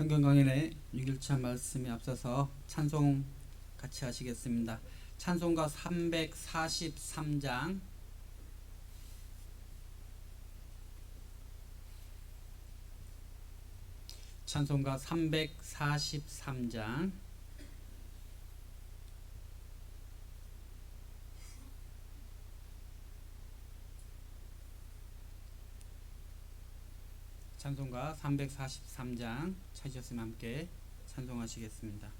성경 강연의 6일차 말씀에 앞서서 찬송 같이 하시겠습니다. 찬송가 343장 찬송가 343장 찬송가 343장 찾으셨으면 함께 찬송하시겠습니다.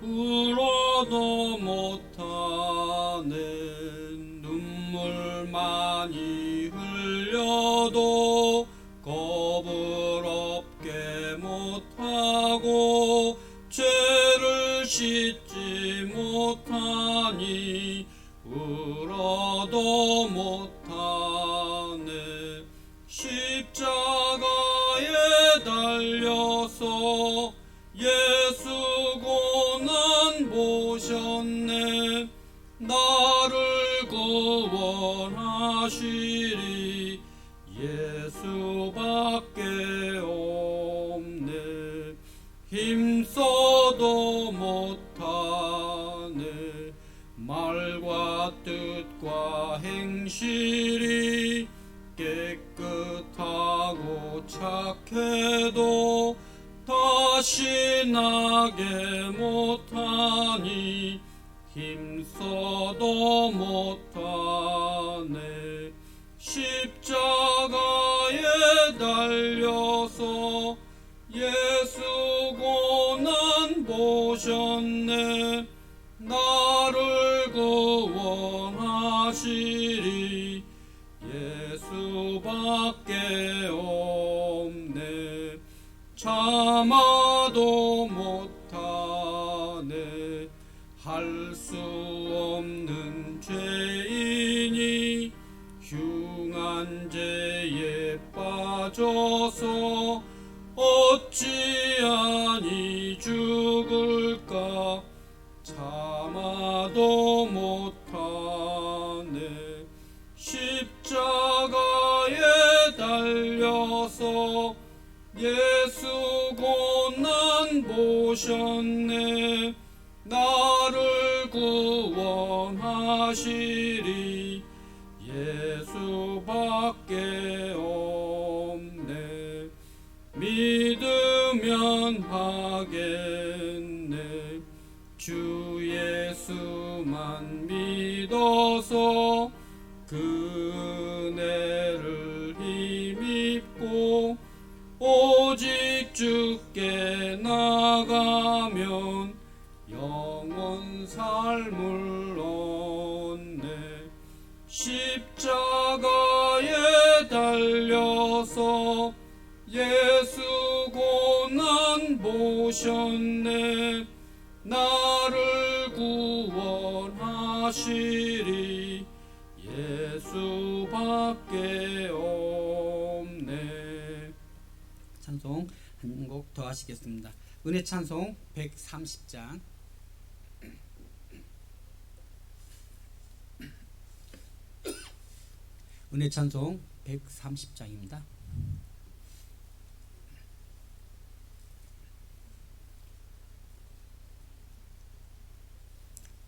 울어도 못하는 눈물 많이 흘려도 겁을 없게 못하고 죄를 씻지 못하니 울어도 못하네. 십자가에 달려서 예수 고난 보셨네. 나를 구원하시리 예수밖에 없네. 힘써도 못하네. 말과 뜻과 행실이 깨끗하고 착해도 다시 나게 못하니 힘써도 못하네. 십자가에 달려서 예수 고난 보셨네. 나를 구원하시리 예수밖에 없네. 참아도 못하네. 할 수 없는 죄인이 흉한 죄에 빠져서 어찌하니 죽을까. 참아도 못하네. 십자가에 달려서 예수 고난 보셨네. 나를 구원하시리 예수밖에 없네. 믿으면 하겠네. 주 예수만 믿어서 그 은혜를 힘입고 오직 주께 나가면 영원 삶을 얻네. 십자가에 달려서 예수 고난 보셨네. 나를 구원하시리 예수밖에 없네. 찬송 한 곡 더 하시겠습니다. 은혜 찬송 130장 은혜 찬송 130장입니다.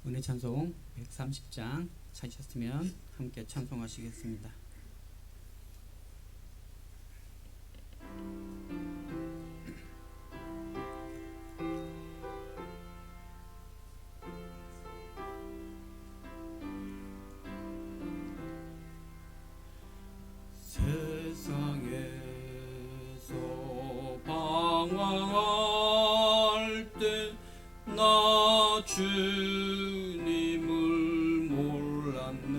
은혜 찬송 130장 찾으셨으면 함께 찬송하시겠습니다. 세상에서 방황할 때 나 주님을 몰랐네.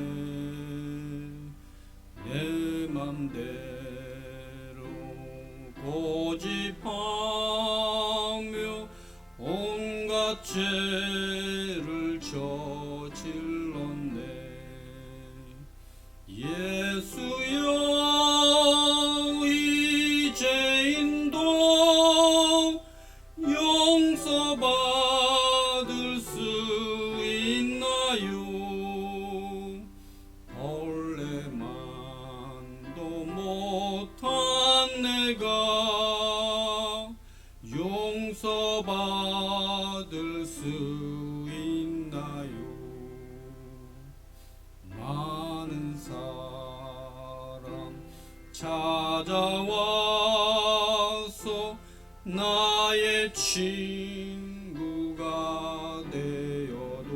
내 맘대로 고집하며 온갖 죄를 저질렀네. 예수여 이 죄인도 용서받을 수 용서받을 수 있나요? 많은 사람 찾아와서 나의 친구가 되어도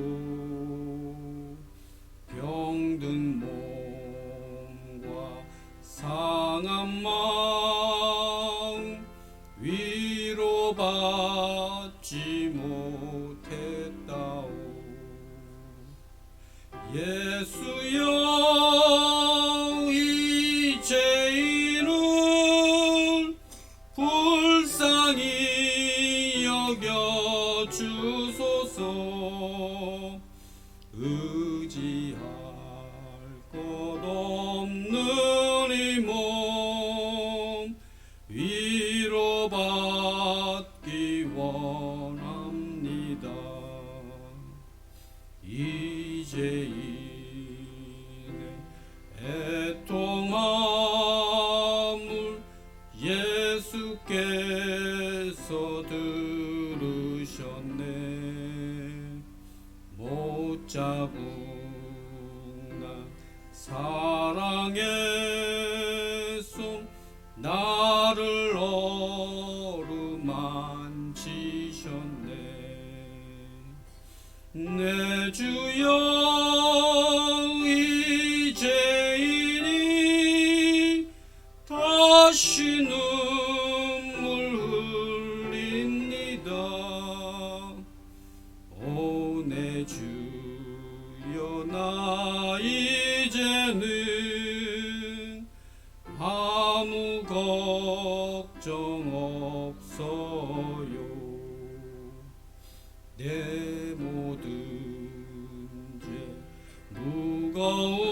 병든 몸과 상한 마음 위로받지 못했다오. 예수여, 이 죄인을 불쌍히 여겨 주소서. 의지할 것 없는 이 몸 위로받기 원합니다. 이 죄인의 애통함을 예수께서 들으셨네. 못자국난 사랑의 손 나를 어루만지셨네. 내 주여, 이 죄인이 다시 눈물 흘립니다. 오 내 주여, 나 이제는 아무 걱정 없어요. 내 모든 죄 무거운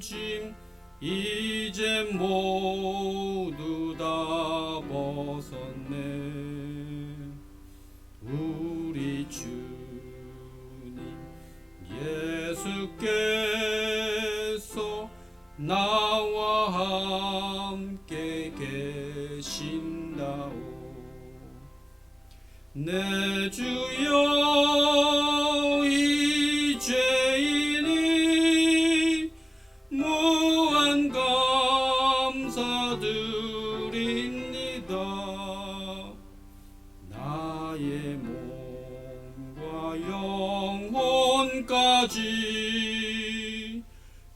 짐 이제 모두 다 벗었네. 우리 주님 예수께서 나와 함께 계신다오. 내 주여, 이 죄인이 무한 감사드립니다. 나의 몸과 영혼까지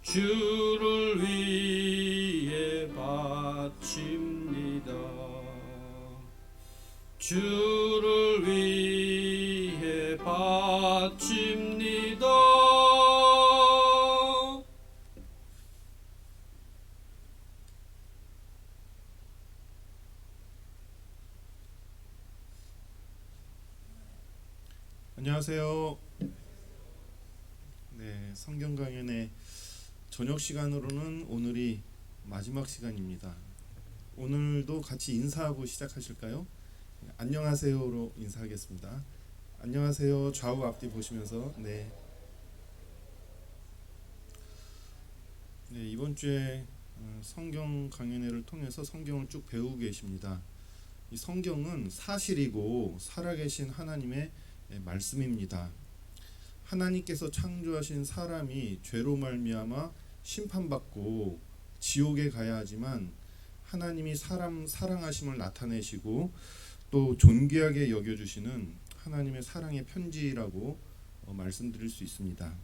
주를 위해 바칩니다. 주를 위해 바칩니다. 안녕하세요. 네, 성경 강연의 저녁 시간으로는 오늘이 마지막 시간입니다. 오늘도 같이 인사하고 시작하실까요? 안녕하세요로 인사하겠습니다. 안녕하세요. 좌우 앞뒤 보시면서 네, 이번 주에 성경 강연회를 통해서 성경을 쭉 배우고 계십니다. 이 성경은 사실이고 살아계신 하나님의 말씀입니다. 하나님께서 창조하신 사람이 죄로 말미암아 심판받고 지옥에 가야 하지만 하나님이 사람 사랑하심을 나타내시고 또 존귀하게 여겨주시는 하나님의 사랑의 편지라고 말씀드릴 수 있습니다.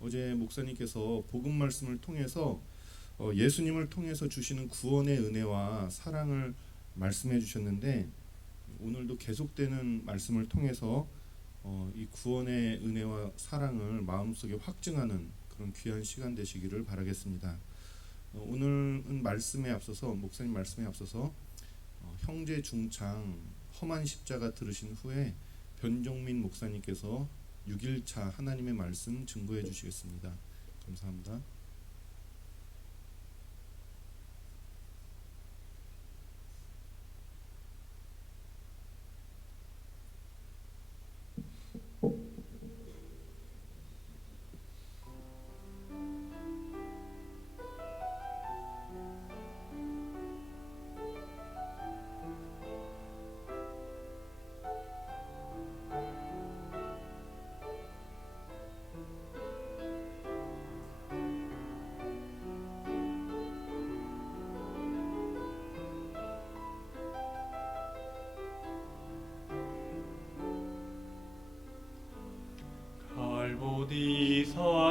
어제 목사님께서 복음 말씀을 통해서 예수님을 통해서 주시는 구원의 은혜와 사랑을 말씀해 주셨는데, 오늘도 계속되는 말씀을 통해서 이 구원의 은혜와 사랑을 마음속에 확증하는 그런 귀한 시간 되시기를 바라겠습니다. 오늘은 말씀에 앞서서 목사님 말씀에 앞서서 형제 중창 험한 십자가 들으신 후에 변종민 목사님께서 6일차 하나님의 말씀 증거해 주시겠습니다. 감사합니다.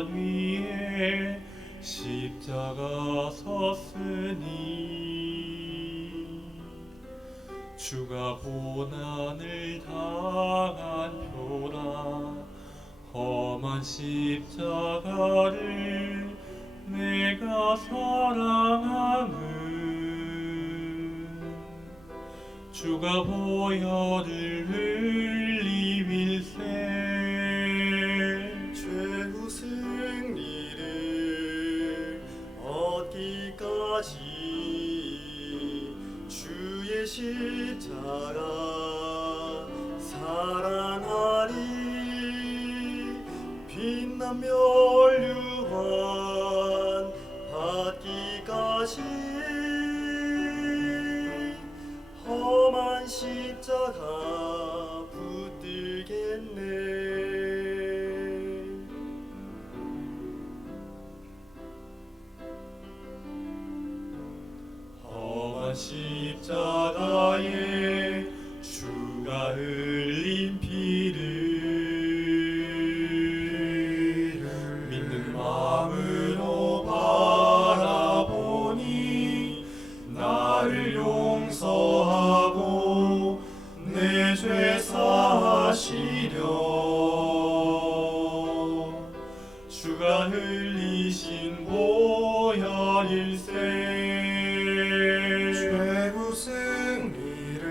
산 위에 십자가 섰으니 주가 고난을 당한 표라 험한 십자가를 내가 사랑함은 주가 보혈을 흘리밀세 최후 승리를 얻기까지 주의 십자가 사랑하리 빛나며 멸류관 받기까지 험한 십자가 붙들겠네. 험한 십자가에 주가 흘린 피를 믿는 마음으로 바라보니 나를 용서하고 내 죄 사하시려 주가 흘리신 보혈일세 최후 승리를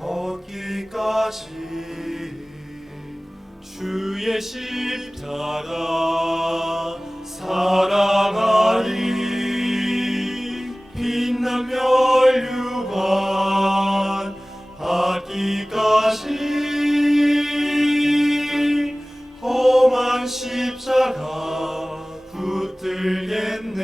얻기까지 주의 십자가 사랑하리 빛나며 멸류관 받기까지 험한 십자가 붙들겠네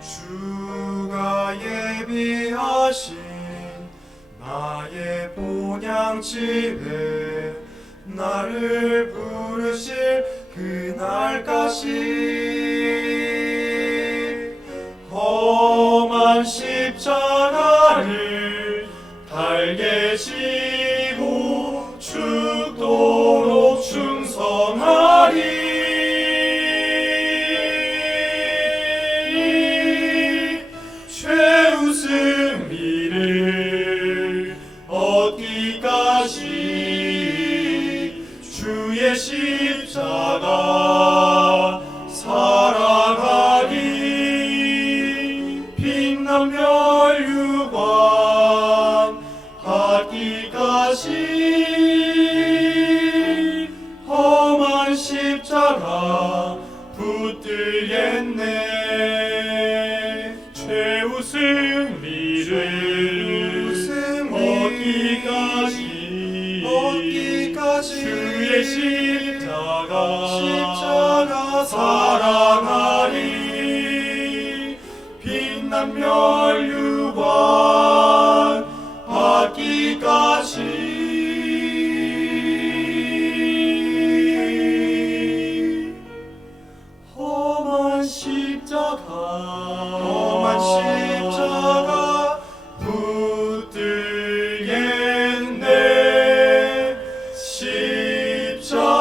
주가 예비하신 나의 본향집에 나를 부르실 그날까지 험한 십자가를 달게 지고 죽도록 충성하리 최후 승리를 얻기까지 주의 십자가 사랑하리 빛나며 멸류관 받기까지 험한 십자가 붙들겠네 최후 승리를 얻기까지 주의 십자가 사랑하리 빛난 멸류관 받기까지 험한 십자가 붙들겠네 십자가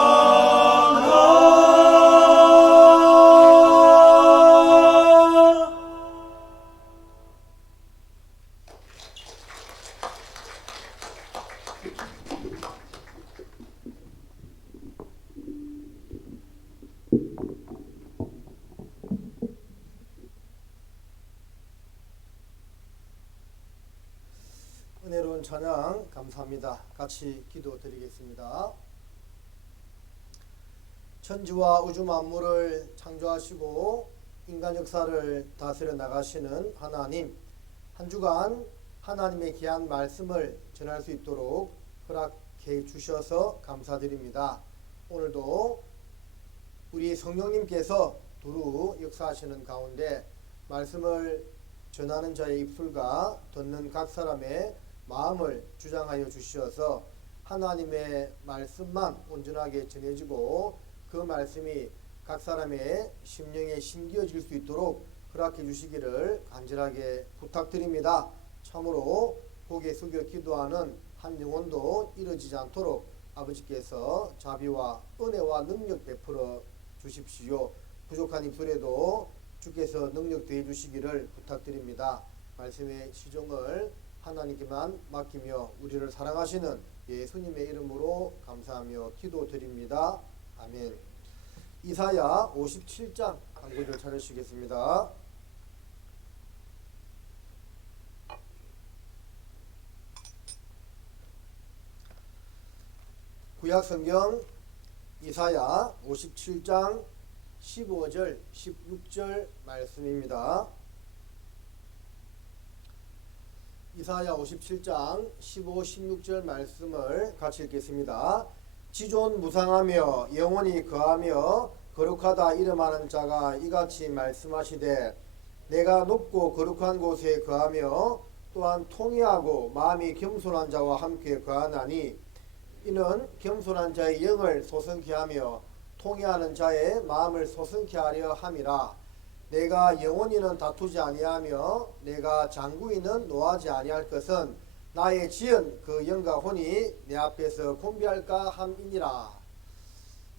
은혜로운 찬양 감사합니다. 같이 기도드리겠습니다. 천지와 우주 만물을 창조하시고 인간 역사를 다스려 나가시는 하나님, 한 주간 하나님의 귀한 말씀을 전할 수 있도록 허락해 주셔서 감사드립니다. 오늘도 우리 성령님께서 두루 역사하시는 가운데 말씀을 전하는 자의 입술과 듣는 각 사람의 마음을 주장하여 주시어서 하나님의 말씀만 온전하게 전해지고 그 말씀이 각 사람의 심령에 심기어질 수 있도록 허락해 주시기를 간절하게 부탁드립니다. 참으로 고개 숙여 기도하는 한 영혼도 이루어지지 않도록 아버지께서 자비와 은혜와 능력 베풀어 주십시오. 부족한 입술에도 주께서 능력 더해 주시기를 부탁드립니다. 말씀의 시종을 하나님께만 맡기며 우리를 사랑하시는 예수님의 이름으로 감사하며 기도드립니다. 아멘. 이사야 57장 한 구절 찾으시겠습니다. 구약성경 이사야 57장 15절 16절 말씀입니다. 이사야 57장 15, 16절 말씀을 같이 읽겠습니다. 지존 무상하며 영원히 거하며 거룩하다 이름하는 자가 이같이 말씀하시되 내가 높고 거룩한 곳에 거하며 또한 통회하고 마음이 겸손한 자와 함께 거하나니 이는 겸손한 자의 영을 소성케 하며 통회하는 자의 마음을 소성케 하려 함이라. 내가 영원히는 다투지 아니하며 내가 장구이는 노하지 아니할 것은 나의 지은 그 영과 혼이 내 앞에서 곤비할까 함이니라.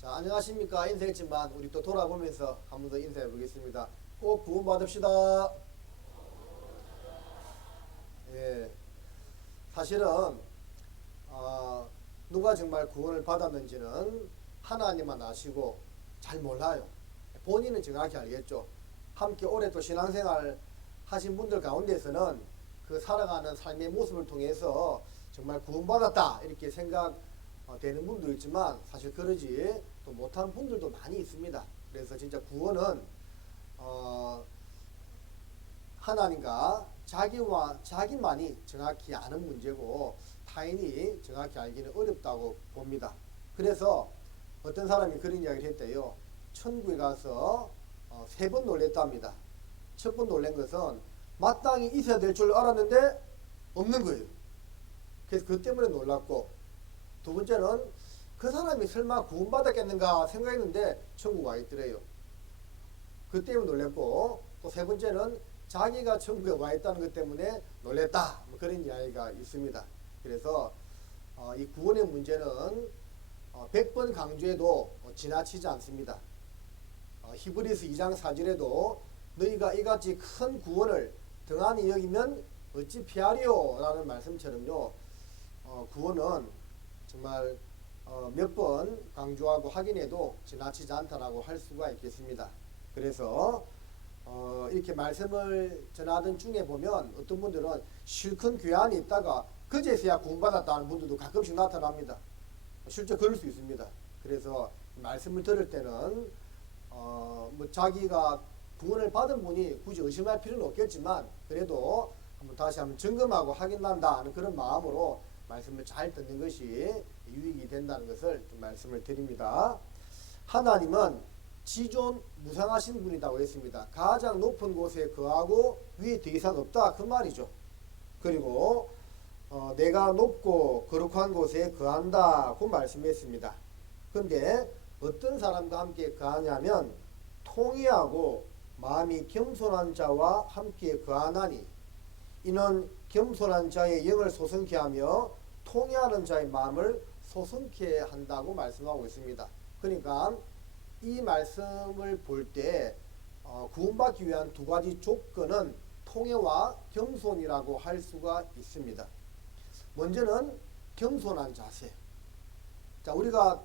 자, 안녕하십니까. 인사했지만 우리 또 돌아보면서 한 번 더 인사해 보겠습니다. 꼭 구원 받읍시다. 예, 사실은 누가 정말 구원을 받았는지는 하나님만 아시고 잘 몰라요. 본인은 정확히 알겠죠. 함께 오래 또 신앙생활 하신 분들 가운데서는 그 살아가는 삶의 모습을 통해서 정말 구원받았다 이렇게 생각되는 분도 있지만 사실 그러지 또 못한 분들도 많이 있습니다. 그래서 진짜 구원은 하나님과 자기만이 정확히 아는 문제고 타인이 정확히 알기는 어렵다고 봅니다. 그래서 어떤 사람이 그런 이야기를 했대요. 천국에 가서 3번 놀랬답니다. 첫 번 놀란 것은 마땅히 있어야 될 줄 알았는데 없는 거예요. 그래서 그 때문에 놀랐고, 두 번째는 그 사람이 설마 구원받았겠는가 생각했는데 천국 와 있더래요. 그 때문에 놀랬고, 또 세 번째는 자기가 천국에 와 있다는 것 때문에 놀랬다. 뭐 그런 이야기가 있습니다. 그래서 이 구원의 문제는 100번 강조해도 지나치지 않습니다. 히브리서 2장 4절에도 너희가 이같이 큰 구원을 등한히 여기면 어찌 피하리요? 라는 말씀처럼요. 구원은 정말 몇 번 강조하고 확인해도 지나치지 않다라고 할 수가 있겠습니다. 그래서 이렇게 말씀을 전하던 중에 보면 어떤 분들은 실컷 교회 안에 있다가 그제서야 구원받았다는 분들도 가끔씩 나타납니다. 실제 그럴 수 있습니다. 그래서 말씀을 들을 때는 뭐 자기가 구원을 받은 분이 굳이 의심할 필요는 없겠지만 그래도 다시 한번 점검하고 확인한다 하는 그런 마음으로 말씀을 잘 듣는 것이 유익이 된다는 것을 좀 말씀을 드립니다. 하나님은 지존 무상하신 분이라고 했습니다. 가장 높은 곳에 거하고 위에 더 이상 없다 그 말이죠. 그리고 내가 높고 거룩한 곳에 거한다 그 말씀했습니다. 그런데 어떤 사람과 함께 거하냐면 통회하고 마음이 겸손한 자와 함께 거하나니 이는 겸손한 자의 영을 소성케 하며 통회하는 자의 마음을 소성케 한다고 말씀하고 있습니다. 그러니까 이 말씀을 볼 때 구원받기 위한 두 가지 조건은 통회와 겸손이라고 할 수가 있습니다. 먼저는 겸손한 자세. 자, 우리가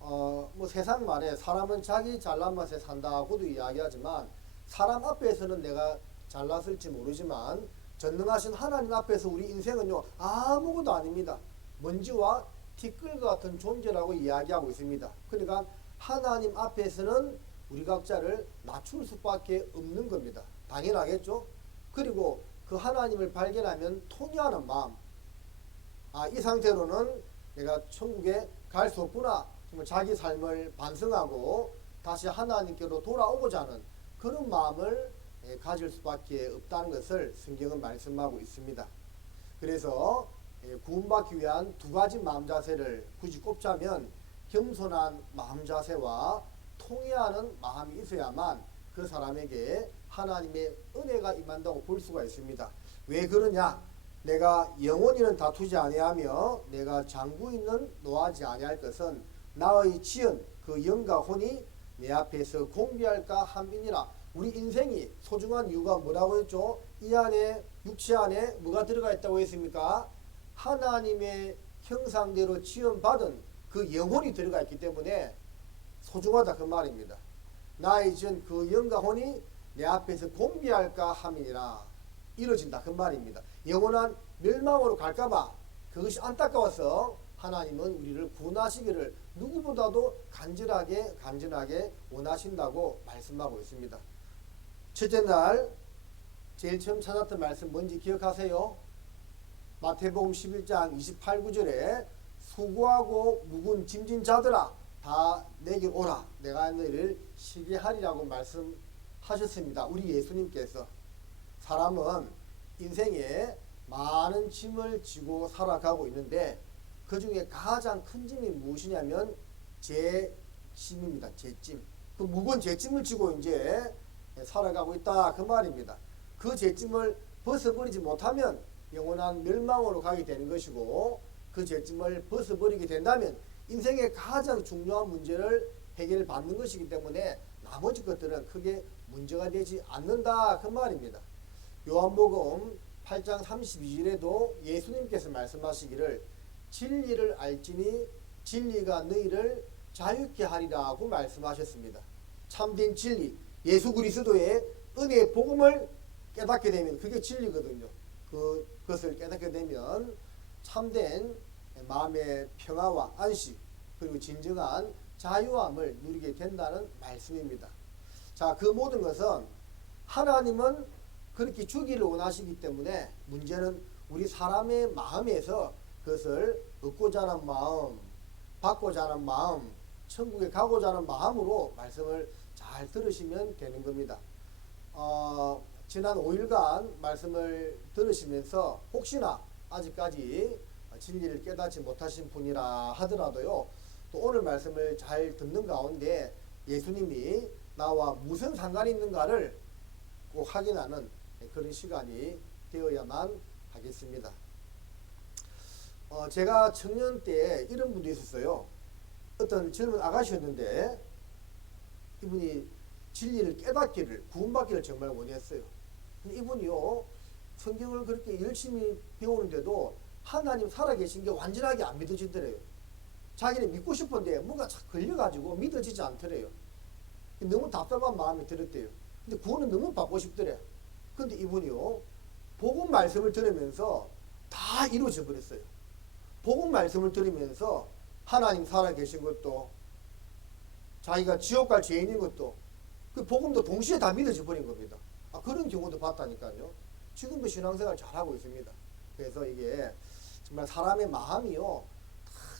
뭐 세상 말에 사람은 자기 잘난 맛에 산다고도 이야기하지만 사람 앞에서는 내가 잘났을지 모르지만 전능하신 하나님 앞에서 우리 인생은요 아무것도 아닙니다. 먼지와 티끌과 같은 존재라고 이야기하고 있습니다. 그러니까 하나님 앞에서는 우리 각자를 낮출 수밖에 없는 겁니다. 당연하겠죠? 그리고 그 하나님을 발견하면 통회하는 마음. 이 상태로는 내가 천국에 갈 수 없구나. 정말 자기 삶을 반성하고 다시 하나님께로 돌아오고자 하는 그런 마음을 가질 수밖에 없다는 것을 성경은 말씀하고 있습니다. 그래서 구원받기 위한 두 가지 마음 자세를 굳이 꼽자면 겸손한 마음 자세와 통회하는 마음이 있어야만 그 사람에게 하나님의 은혜가 임한다고 볼 수가 있습니다. 왜 그러냐? 내가 영원히는 다투지 아니하며 내가 장구있는 노하지 아니할 것은 나의 지은 그 영과 혼이 내 앞에서 공비할까 함이니라. 우리 인생이 소중한 이유가 뭐라고 했죠? 이 안에 육체 안에 뭐가 들어가 있다고 했습니까? 하나님의 형상대로 지음받은 그 영혼이 들어가 있기 때문에 소중하다 그 말입니다. 나의 지은 그 영과 혼이 내 앞에서 공비할까 함이니라. 이루어진다 그 말입니다. 영원한 멸망으로 갈까봐 그것이 안타까워서 하나님은 우리를 구원하시기를 누구보다도 간절하게 원하신다고 말씀하고 있습니다. 첫째 날 제일 처음 찾았던 말씀 뭔지 기억하세요? 마태복음 11장 28구절에 수고하고 묵은 짐진 자들아 다 내게 오라 내가 너희를 쉬게 하리라고 말씀하셨습니다. 우리 예수님께서 사람은 인생에 많은 짐을 지고 살아가고 있는데 그 중에 가장 큰 짐이 무엇이냐면 죄짐입니다. 죄짐. 그 무거운 죄짐을 지고 이제 살아가고 있다 그 말입니다. 그 죄짐을 벗어버리지 못하면 영원한 멸망으로 가게 되는 것이고 그 죄짐을 벗어버리게 된다면 인생의 가장 중요한 문제를 해결받는 것이기 때문에 나머지 것들은 크게 문제가 되지 않는다 그 말입니다. 요한복음 8장 32절에도 예수님께서 말씀하시기를 진리를 알지니 진리가 너희를 자유케 하리라고 말씀하셨습니다. 참된 진리 예수 그리스도의 은혜의 복음을 깨닫게 되면 그게 진리거든요. 그것을 깨닫게 되면 참된 마음의 평화와 안식 그리고 진정한 자유함을 누리게 된다는 말씀입니다. 자, 그 모든 것은 하나님은 그렇게 주기를 원하시기 때문에 문제는 우리 사람의 마음에서 그것을 얻고자 하는 마음, 받고자 하는 마음, 천국에 가고자 하는 마음으로 말씀을 잘 들으시면 되는 겁니다. 지난 5일간 말씀을 들으시면서 혹시나 아직까지 진리를 깨닫지 못하신 분이라 하더라도요. 또 오늘 말씀을 잘 듣는 가운데 예수님이 나와 무슨 상관이 있는가를 꼭 확인하는 그런 시간이 되어야만 하겠습니다. 제가 청년 때 이런 분도 있었어요. 어떤 젊은 아가씨였는데 이분이 진리를 깨닫기를 구원받기를 정말 원했어요. 근데 이분이요 성경을 그렇게 열심히 배우는데도 하나님 살아계신 게 완전하게 안 믿어지더래요. 자기는 믿고 싶은데 뭔가 착 걸려가지고 믿어지지 않더래요. 너무 답답한 마음이 들었대요. 근데 구원은 너무 받고 싶더래. 근데 이분이요 복음 말씀을 들으면서 다 이루어져 버렸어요. 복음 말씀을 들으면서 하나님 살아계신 것도 자기가 지옥 갈 죄인인 것도 그 복음도 동시에 다 믿어져 버린 겁니다. 그런 경우도 봤다니까요. 지금도 신앙생활 잘하고 있습니다. 그래서 이게 정말 사람의 마음이요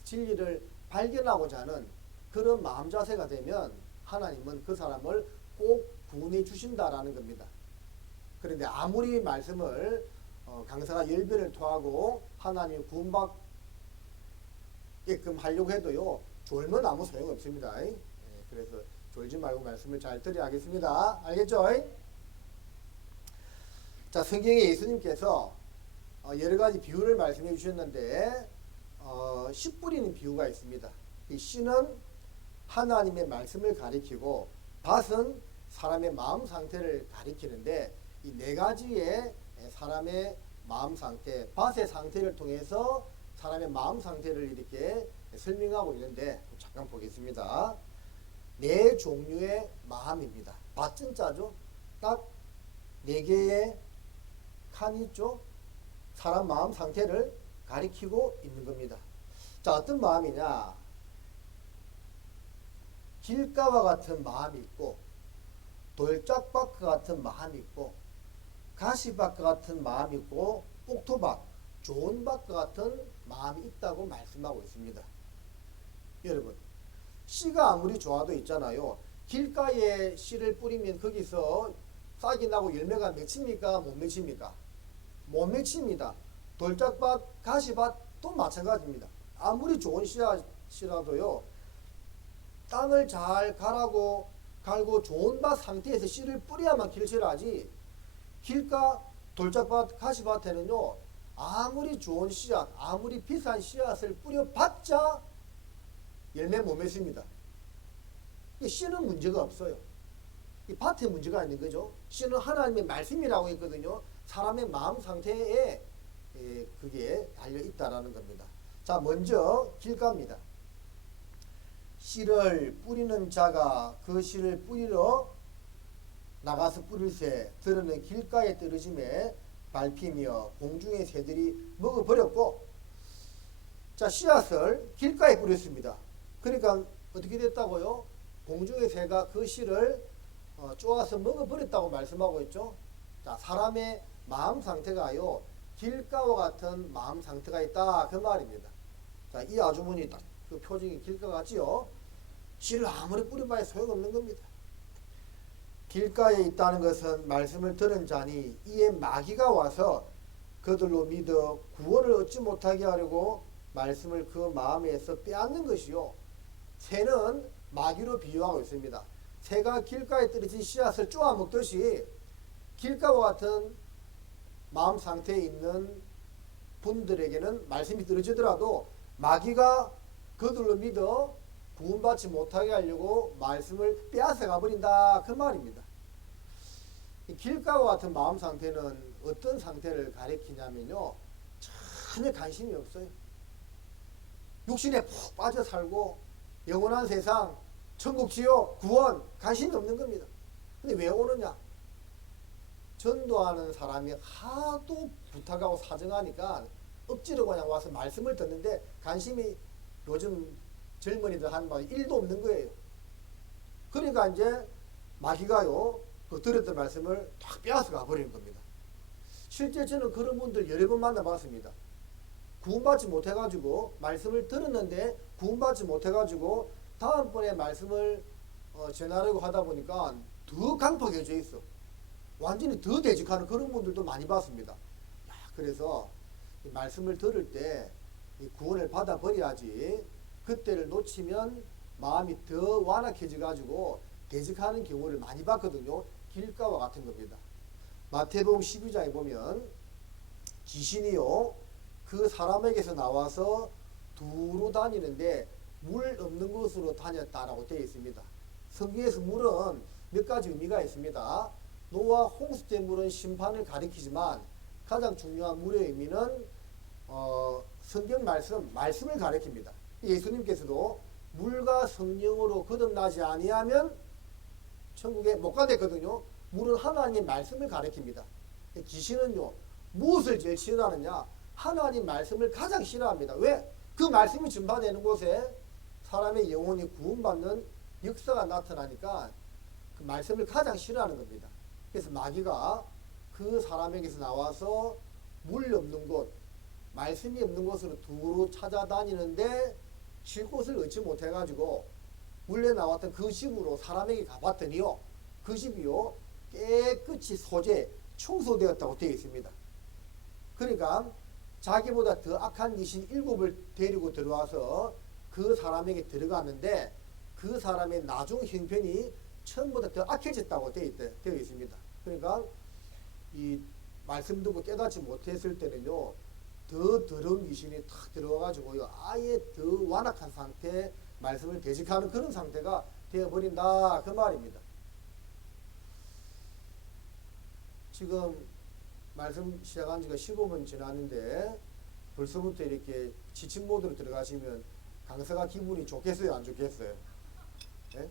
진리를 발견하고자 하는 그런 마음 자세가 되면 하나님은 그 사람을 꼭 구원해 주신다라는 겁니다. 그런데 아무리 말씀을 강사가 10배를 토하고 하나님 구원받게끔 하려고 해도요 졸면 아무 소용없습니다. 그래서 졸지 말고 말씀을 잘 들어야 하겠습니다. 알겠죠? 자, 성경에 예수님께서 여러 가지 비유를 말씀해 주셨는데 씨 뿌리는 비유가 있습니다. 이 씨는 하나님의 말씀을 가리키고 밭은 사람의 마음 상태를 가리키는데 이 네 가지의 사람의 마음 상태, 밭의 상태를 통해서 사람의 마음 상태를 이렇게 설명하고 있는데 잠깐 보겠습니다. 네 종류의 마음입니다. 밭은 자죠. 딱 네 개의 칸이 있죠. 사람 마음 상태를 가리키고 있는 겁니다. 자, 어떤 마음이냐? 길가와 같은 마음이 있고 돌짝밭과 같은 마음이 있고 가시밭과 같은 마음이 있고 옥토밭, 좋은 밭과 같은 마음이 있다고 말씀하고 있습니다. 여러분, 씨가 아무리 좋아도 있잖아요. 길가에 씨를 뿌리면 거기서 싹이 나고 열매가 맺힙니까? 못 맺힙니까? 못 맺힙니다. 돌짝밭, 가시밭도 마찬가지입니다. 아무리 좋은 씨라도요. 땅을 잘 갈고 좋은 밭 상태에서 씨를 뿌려야만 길철하지 길가, 돌짝밭, 가시밭에는요. 아무리 좋은 씨앗, 아무리 비싼 씨앗을 뿌려봤자 열매 못 맺습니다. 이 씨는 문제가 없어요. 이 밭에 문제가 있는 거죠. 씨는 하나님의 말씀이라고 했거든요. 사람의 마음 상태에 그게 달려 있다라는 겁니다. 자, 먼저 길가입니다. 씨를 뿌리는 자가 그 씨를 뿌리러 나가서 뿌릴새 들으는 길가에 떨어짐에 밟히며 공중의 새들이 먹어버렸고, 자, 씨앗을 길가에 뿌렸습니다. 그러니까 어떻게 됐다고요? 공중의 새가 그 씨를 쪼아서 먹어버렸다고 말씀하고 있죠. 자, 사람의 마음 상태가요, 길가와 같은 마음 상태가 있다, 그 말입니다. 자, 이 아주머니 딱 그 표정이 길가 같지요. 씨를 아무리 뿌려봐야 소용없는 겁니다. 길가에 있다는 것은 말씀을 들은 자니 이에 마귀가 와서 그들로 믿어 구원을 얻지 못하게 하려고 말씀을 그 마음에서 빼앗는 것이요. 새는 마귀로 비유하고 있습니다. 새가 길가에 떨어진 씨앗을 쪼아 먹듯이 길가와 같은 마음 상태에 있는 분들에게는 말씀이 떨어지더라도 마귀가 그들로 믿어 구원받지 못하게 하려고 말씀을 빼앗아 가버린다, 그 말입니다. 이 길가와 같은 마음 상태는 어떤 상태를 가리키냐면요, 전혀 관심이 없어요. 육신에 푹 빠져 살고 영원한 세상, 천국, 지옥, 구원 관심이 없는 겁니다. 근데 왜 오느냐? 전도하는 사람이 하도 부탁하고 사정하니까 억지로 그냥 와서 말씀을 듣는데 관심이 요즘 젊은이들 하는 말이 1도 없는 거예요. 그러니까 이제 마귀가요, 그 들었던 말씀을 탁 빼앗아 가버리는 겁니다. 실제 저는 그런 분들 여러 번 만나봤습니다. 구원받지 못해가지고 말씀을 들었는데 구원받지 못해가지고 다음번에 말씀을 전하려고 하다 보니까 더 강팍해져 있어. 완전히 더 대적하는 그런 분들도 많이 봤습니다. 야, 그래서 이 말씀을 들을 때 이 구원을 받아버려야지, 그때를 놓치면 마음이 더 완악해져 가지고 대적하는 경우를 많이 봤거든요. 길가와 같은 겁니다. 마태복음 12장에 보면 귀신이요, 그 사람에게서 나와서 두루 다니는데 물 없는 곳으로 다녔다라고 되어 있습니다. 성경에서 물은 몇 가지 의미가 있습니다. 노아 홍수 때 물은 심판을 가리키지만 가장 중요한 물의 의미는 성경 말씀을 가리킵니다. 예수님께서도 물과 성령으로 거듭나지 아니하면 천국에 못 간댔거든요. 물은 하나님의 말씀을 가리킵니다. 귀신은요, 무엇을 제일 싫어하느냐? 하나님 말씀을 가장 싫어합니다. 왜? 그 말씀이 전파되는 곳에 사람의 영혼이 구원받는 역사가 나타나니까 그 말씀을 가장 싫어하는 겁니다. 그래서 마귀가 그 사람에게서 나와서 물 없는 곳, 말씀이 없는 곳으로 두루 찾아다니는데 쉴 곳을 얻지 못해가지고 원래 나왔던 그 집으로 사람에게 가봤더니요, 그 집이요 깨끗이 소재, 청소되었다고 되어 있습니다. 그러니까 자기보다 더 악한 귀신 7을 데리고 들어와서 그 사람에게 들어갔는데 그 사람의 나중 형편이 처음보다 더 악해졌다고 되어 있습니다. 그러니까 이 말씀 듣고 깨닫지 못했을 때는요, 더 더러운 귀신이 탁 들어와가지고요, 아예 더 완악한 상태, 말씀을 대적하는 그런 상태가 되어버린다, 그 말입니다. 지금 말씀 시작한 지가 15분 지났는데 벌써부터 이렇게 지친 모드로 들어가시면 강사가 기분이 좋겠어요, 안 좋겠어요? 네?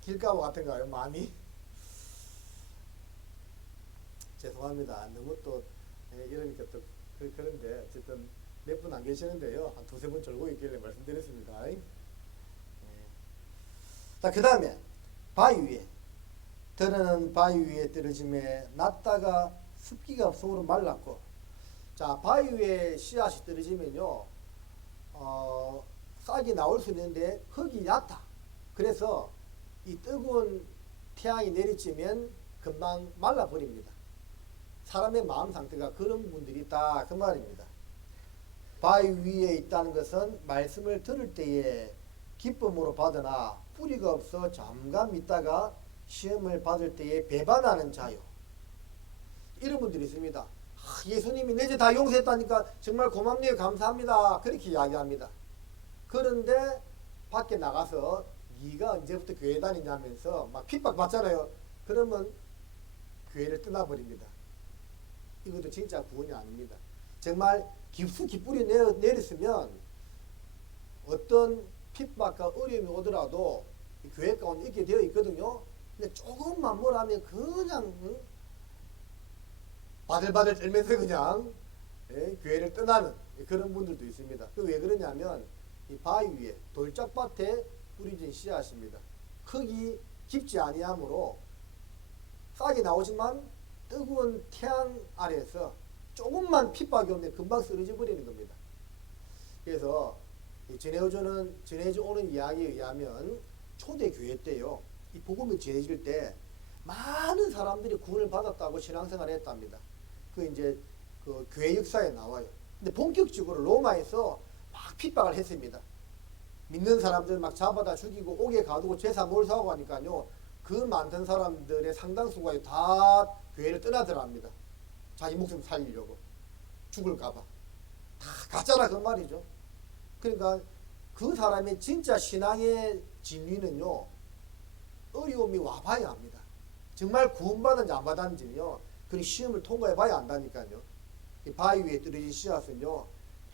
길가와 같은가요, 마음이? 죄송합니다. 너무 또 이러니까 또 그런데 어쨌든 몇 분 안 계시는데요, 한 두세 분 졸고 있길래 말씀드렸습니다. 자, 그 다음에 바위 위에, 들어는 바위 위에 떨어짐에 났다가 습기가 없으므로 말랐고. 자, 바위 위에 씨앗이 떨어지면요, 싹이 나올 수 있는데 흙이 얕아. 그래서 이 뜨거운 태양이 내리쬐면 금방 말라버립니다. 사람의 마음 상태가 그런 분들이 있다, 그 말입니다. 바위 위에 있다는 것은 말씀을 들을 때에 기쁨으로 받으나 뿌리가 없어 잠깐 있다가 시험을 받을 때에 배반하는 자요. 이런 분들이 있습니다. 예수님이 내 죄 다 용서했다니까 정말 고맙네요. 감사합니다. 그렇게 이야기합니다. 그런데 밖에 나가서 네가 언제부터 교회 다니냐면서 막 핍박받잖아요. 그러면 교회를 떠나버립니다. 이것도 진짜 구원이 아닙니다. 정말 깊숙이 뿌리 내렸으면 어떤 핍박과 어려움이 오더라도 교회 가운데 있게 되어 있거든요. 근데 조금만 뭘 하면 그냥 바들바들 떨면서 그냥 교회를 떠나는 그런 분들도 있습니다. 그 왜 그러냐면 이 바위 위에 돌짝밭에 뿌려진 씨앗입니다. 흙이 깊지 아니하므로 싹이 나오지만 뜨거운 태양 아래에서 조금만 핍박이 오면 금방 쓰러져 버리는 겁니다. 그래서 전해져 오는 이야기에 의하면 초대교회 때요, 이 복음이 전해질 때 많은 사람들이 구원을 받았다고 신앙생활을 했답니다. 그 이제 그 교회 역사에 나와요. 근데 본격적으로 로마에서 막 핍박을 했습니다. 믿는 사람들 막 잡아다 죽이고 옥에 가두고 제사 몰수하고 하니까요, 그 많던 사람들의 상당수가 다 교회를 떠나더랍니다. 자기 목숨 살리려고, 죽을까봐. 다 가짜라 그 말이죠. 그러니까 그 사람의 진짜 신앙의 진리는요, 어려움이 와봐야 합니다. 정말 구원받은지 안 받았는지요, 그 시험을 통과해봐야 안다니까요. 이 바위 위에 떨어진 씨앗은요,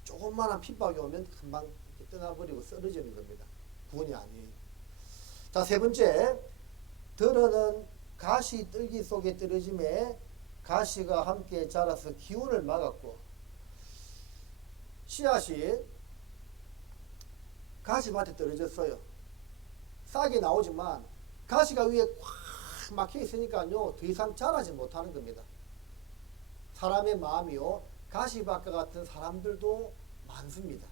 조금만한 핍박이 오면 금방 떠나버리고 쓰러지는 겁니다. 구원이 아니에요. 자, 세 번째, 들어는 가시 뜰기 속에 떨어짐에 가시가 함께 자라서 기운을 막았고, 씨앗이 가시밭에 떨어졌어요. 싹이 나오지만 가시가 위에 꽉 막혀 있으니까요, 더 이상 자라지 못하는 겁니다. 사람의 마음이요, 가시밭과 같은 사람들도 많습니다.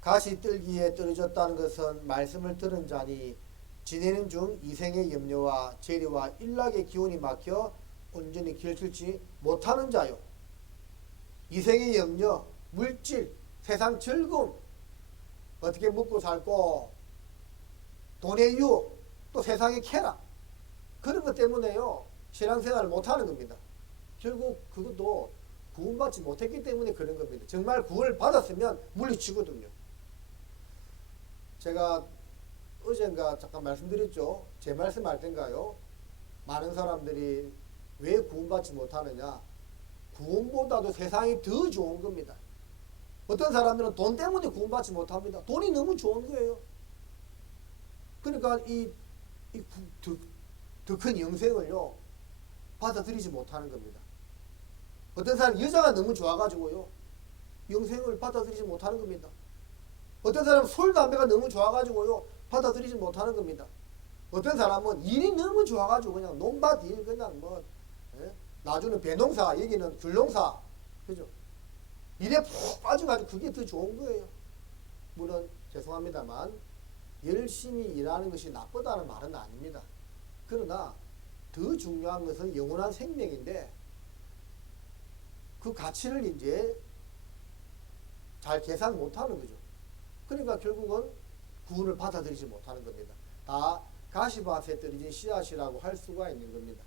가시 뜰기에 떨어졌다는 것은 말씀을 들은 자니 지내는 중 이생의 염려와 재리와 일락의 기운이 막혀 온전히 길들지 못하는 자요. 이생의 염려, 물질, 세상 즐거움, 어떻게 먹고 살고, 돈의 유혹, 또 세상의 쾌락, 그런 것 때문에요, 신앙생활을 못하는 겁니다. 결국 그것도 구원받지 못했기 때문에 그런 겁니다. 정말 구원을 받았으면 물리치거든요. 제가 어젠가 잠깐 말씀드렸죠. 제 말씀할 땐가요, 많은 사람들이 왜 구원받지 못하느냐, 구원보다도 세상이 더 좋은 겁니다. 어떤 사람들은 돈 때문에 구원받지 못합니다. 돈이 너무 좋은 거예요. 그러니까 더 큰 영생을요, 받아들이지 못하는 겁니다. 어떤 사람은 여자가 너무 좋아가지고요, 영생을 받아들이지 못하는 겁니다. 어떤 사람은 술, 담배가 너무 좋아가지고요, 받아들이지 못하는 겁니다. 어떤 사람은 일이 너무 좋아가지고 그냥 논밭 일, 그냥 나주는 배농사, 여기는 귤농사, 그죠? 일에 푹 빠져가지고 그게 더 좋은 거예요. 물론 죄송합니다만 열심히 일하는 것이 나쁘다는 말은 아닙니다. 그러나 더 중요한 것은 영원한 생명인데 그 가치를 이제 잘 계산 못하는 거죠. 그러니까 결국은 구원을 받아들이지 못하는 겁니다. 다 가시밭에 떨어진 씨앗이라고 할 수가 있는 겁니다.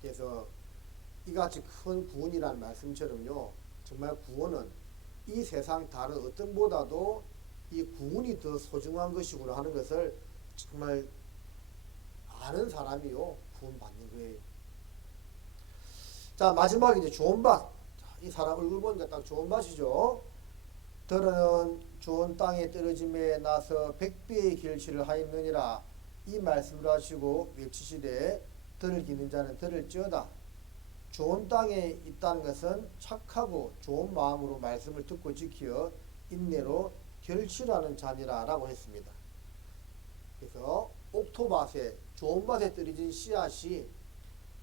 그래서 이같이 큰 구원이라는 말씀처럼요, 정말 구원은 이 세상 다른 어떤 보다도 이 구원이 더 소중한 것이구나 하는 것을 정말 아는 사람이요, 구원받는 거예요. 자, 마지막에 이제 좋은 밭. 이 사람 얼굴 보니까 딱 좋은 밭이죠. 들은 좋은 땅에 떨어짐에 나서 100배의 결실을 하였느니라. 이 말씀을 하시고 외치시되 들을 기는 자는 들을지어다. 좋은 땅에 있다는 것은 착하고 좋은 마음으로 말씀을 듣고 지켜 인내로 결실하는 자니라 라고 했습니다. 그래서 옥토밭에, 좋은 밭에 떨어진 씨앗이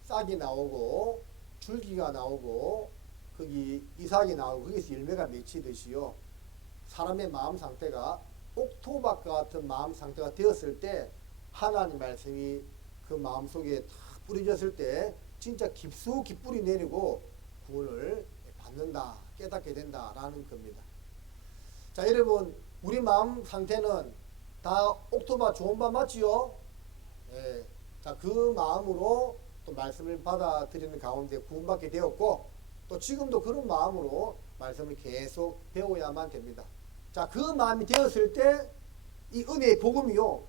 싹이 나오고 줄기가 나오고 거기 이삭이 나오고 거기서 열매가 맺히듯이요, 사람의 마음 상태가 옥토밭과 같은 마음 상태가 되었을 때 하나님 말씀이 그 마음속에 다 뿌려졌을 때 진짜 깊숙이 뿌리 내리고 구원을 받는다, 깨닫게 된다라는 겁니다. 자, 여러분, 우리 마음 상태는 다 옥토밭 좋은 밭 맞지요? 예. 자, 그 마음으로 또 말씀을 받아들이는 가운데 구원받게 되었고 또 지금도 그런 마음으로 말씀을 계속 배워야만 됩니다. 자, 그 마음이 되었을 때 이 은혜의 복음이요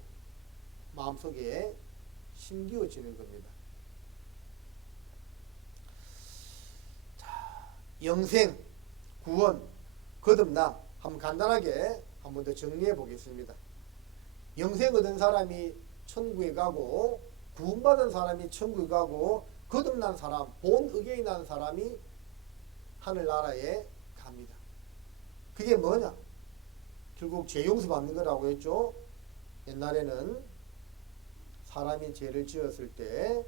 마음속에 심기어지는 겁니다. 자, 영생, 구원, 거듭남 한번 간단하게 한번 더 정리해 보겠습니다. 영생 얻은 사람이 천국에 가고 구원받은 사람이 천국에 가고 거듭난 사람, 본 의견이 난 사람이 하늘나라에 갑니다. 그게 뭐냐? 결국 죄 용서 받는 거라고 했죠. 옛날에는 사람이 죄를 지었을 때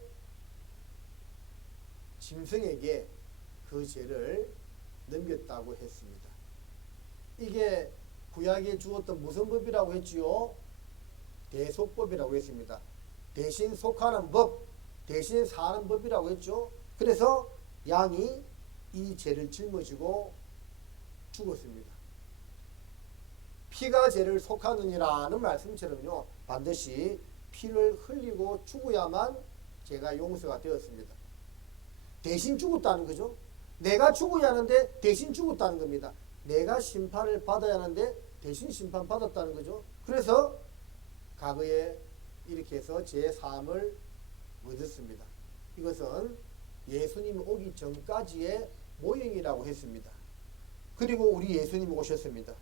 짐승에게 그 죄를 넘겼다고 했습니다. 이게 구약에 주었던 무슨 법이라고 했지요? 대속법이라고 했습니다. 대신 속하는 법, 대신 사는 법이라고 했죠. 그래서 양이 이 죄를 짊어지고 죽었습니다. 피가 죄를 속하느니라는 말씀처럼요, 반드시 피를 흘리고 죽어야만 죄가 용서가 되었습니다. 대신 죽었다는 거죠. 내가 죽어야 하는데 대신 죽었다는 겁니다. 내가 심판을 받아야 하는데 대신 심판 받았다는 거죠. 그래서 과거에 이렇게 해서 제 사함을 얻었습니다. 이것은 예수님 오기 전까지의 모형이라고 했습니다. 그리고 우리 예수님이 오셨습니다.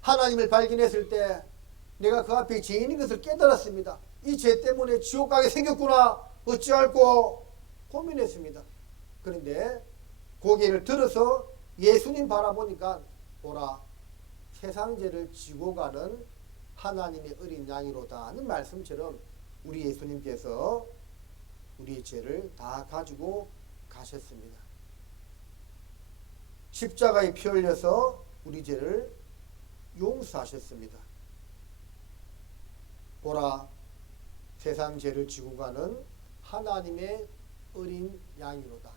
하나님을 발견했을 때 내가 그 앞에 죄인인 것을 깨달았습니다. 이 죄 때문에 지옥 가게 생겼구나. 어찌할꼬 고민했습니다. 그런데 고개를 들어서 예수님 바라보니까 보라, 세상 죄를 지고 가는 하나님의 어린 양이로다 하는 말씀처럼 우리 예수님께서 우리의 죄를 다 가지고 가셨습니다. 십자가에 피 흘려서 우리 죄를 용서하셨습니다. 보라, 세상 죄를 지고 가는 하나님의 어린 양이로다.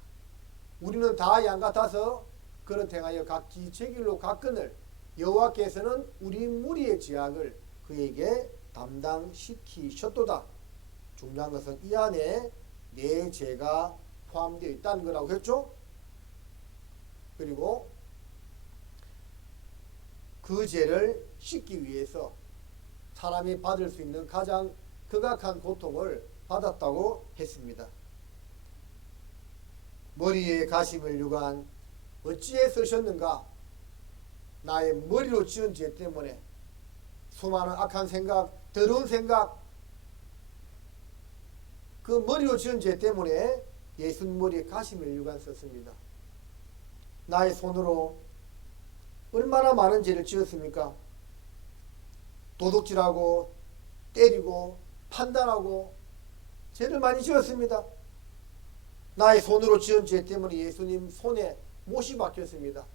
우리는 다 양 같아서 그릇 행하여 각기 제 길로 갔거늘 여호와께서는 우리 무리의 죄악을 그에게 담당시키셨도다. 중요한 것은 이 안에 내 죄가 포함되어 있다는 거라고 했죠. 그리고 그 죄를 씻기 위해서 사람이 받을 수 있는 가장 극악한 고통을 받았다고 했습니다. 머리에 가심을 유관 어찌해 쓰셨는가? 나의 머리로 지은 죄 때문에 수많은 악한 생각, 더러운 생각, 그 머리로 지은 죄 때문에 예수님 머리에 가심을 유관 썼습니다. 나의 손으로 얼마나 많은 죄를 지었습니까? 도둑질하고 때리고 판단하고 죄를 많이 지었습니다. 나의 손으로 지은 죄 때문에 예수님 손에 못이 박혔습니다.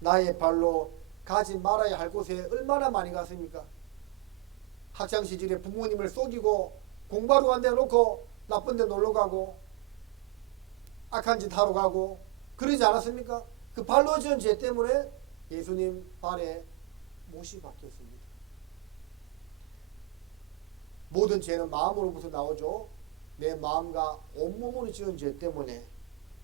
나의 발로 가지 말아야 할 곳에 얼마나 많이 갔습니까? 학창시절에 부모님을 속이고 공부하러 간 데 놓고 나쁜 데 놀러 가고 악한 짓 하러 가고 그러지 않았습니까? 그 발로 지은 죄 때문에 예수님 발에 못이 박혔습니다. 모든 죄는 마음으로부터 나오죠. 내 마음과 온몸으로 지은 죄 때문에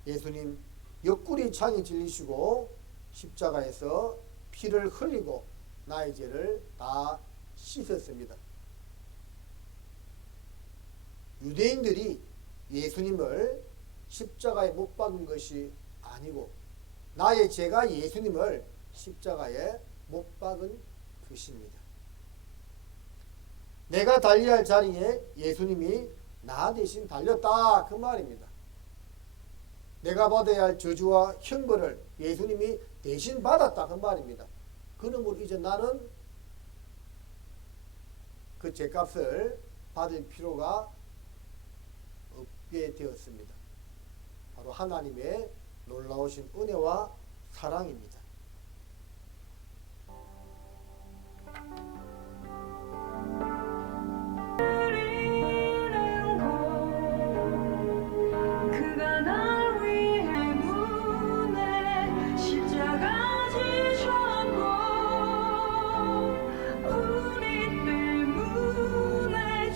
예수님 옆구리 창이 찔리시고 십자가에서 피를 흘리고 나의 죄를 다 씻었습니다. 유대인들이 예수님을 십자가에 못 박은 것이 아니고 나의 죄가 예수님을 십자가에 못 박은 것입니다. 내가 달려야 할 자리에 예수님이 나 대신 달렸다 그 말입니다. 내가 받아야 할 저주와 형벌을 예수님이 대신 받았다 그 말입니다. 그러므로 이제 나는 그 죄값을 받을 필요가 없게 되었습니다. 바로 하나님의 놀라우신 은혜와 사랑입니다. 그가 날 위해 문에 십자가 지셨고 우리 때문에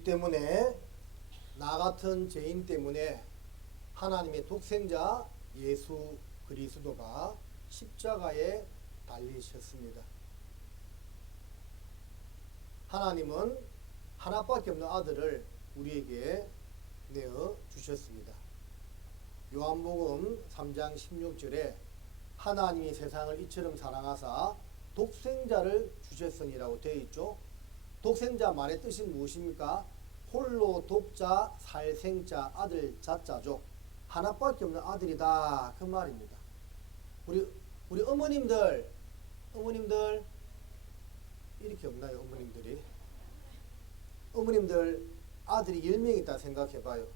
우리 때문에, 나 같은 죄인 때문에 하나님의 독생자 예수 그리스도가 십자가에 달리셨습니다. 하나님은 하나밖에 없는 아들을 우리에게 내어 주셨습니다. 요한복음 3장 16절에 하나님이 세상을 이처럼 사랑하사 독생자를 주셨으니라고 되어 있죠. 독생자 말의 뜻이 무엇입니까? 홀로 독자 살생자 아들 자자죠. 하나밖에 없는 아들이다 그 말입니다. 우리 어머님들 이렇게 없나요? 어머님들 아들이 10명 있다 생각해봐요.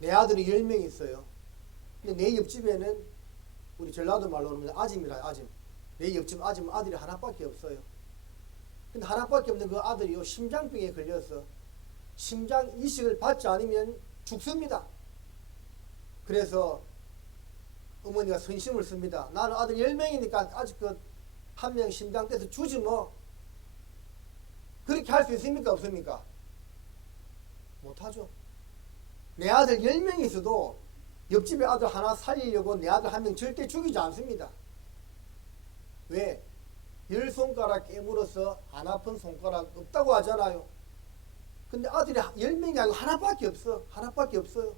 내 아들이 10명 있어요. 근데 내 옆집에는 우리 전라도 말로 하면 아짐이라 아짐. 내 옆집 아짐 아들이 하나밖에 없어요. 근데 하나밖에 없는 그 아들이요 심장병에 걸려서 심장 이식을 받지 않으면 죽습니다. 그래서 어머니가 선심을 씁니다. 나는 아들 10명이니까 아직 그 한 명 심장 떼서 주지 뭐. 그렇게 할 수 있습니까? 없습니까? 못하죠. 내 아들 10명이 있어도 옆집에 아들 하나 살리려고 내 아들 한 명 절대 죽이지 않습니다. 왜? 10손가락 깨물어서 안 아픈 손가락 없다고 하잖아요. 근데 아들이 10명이 아니고 하나밖에 없어. 하나밖에 없어요.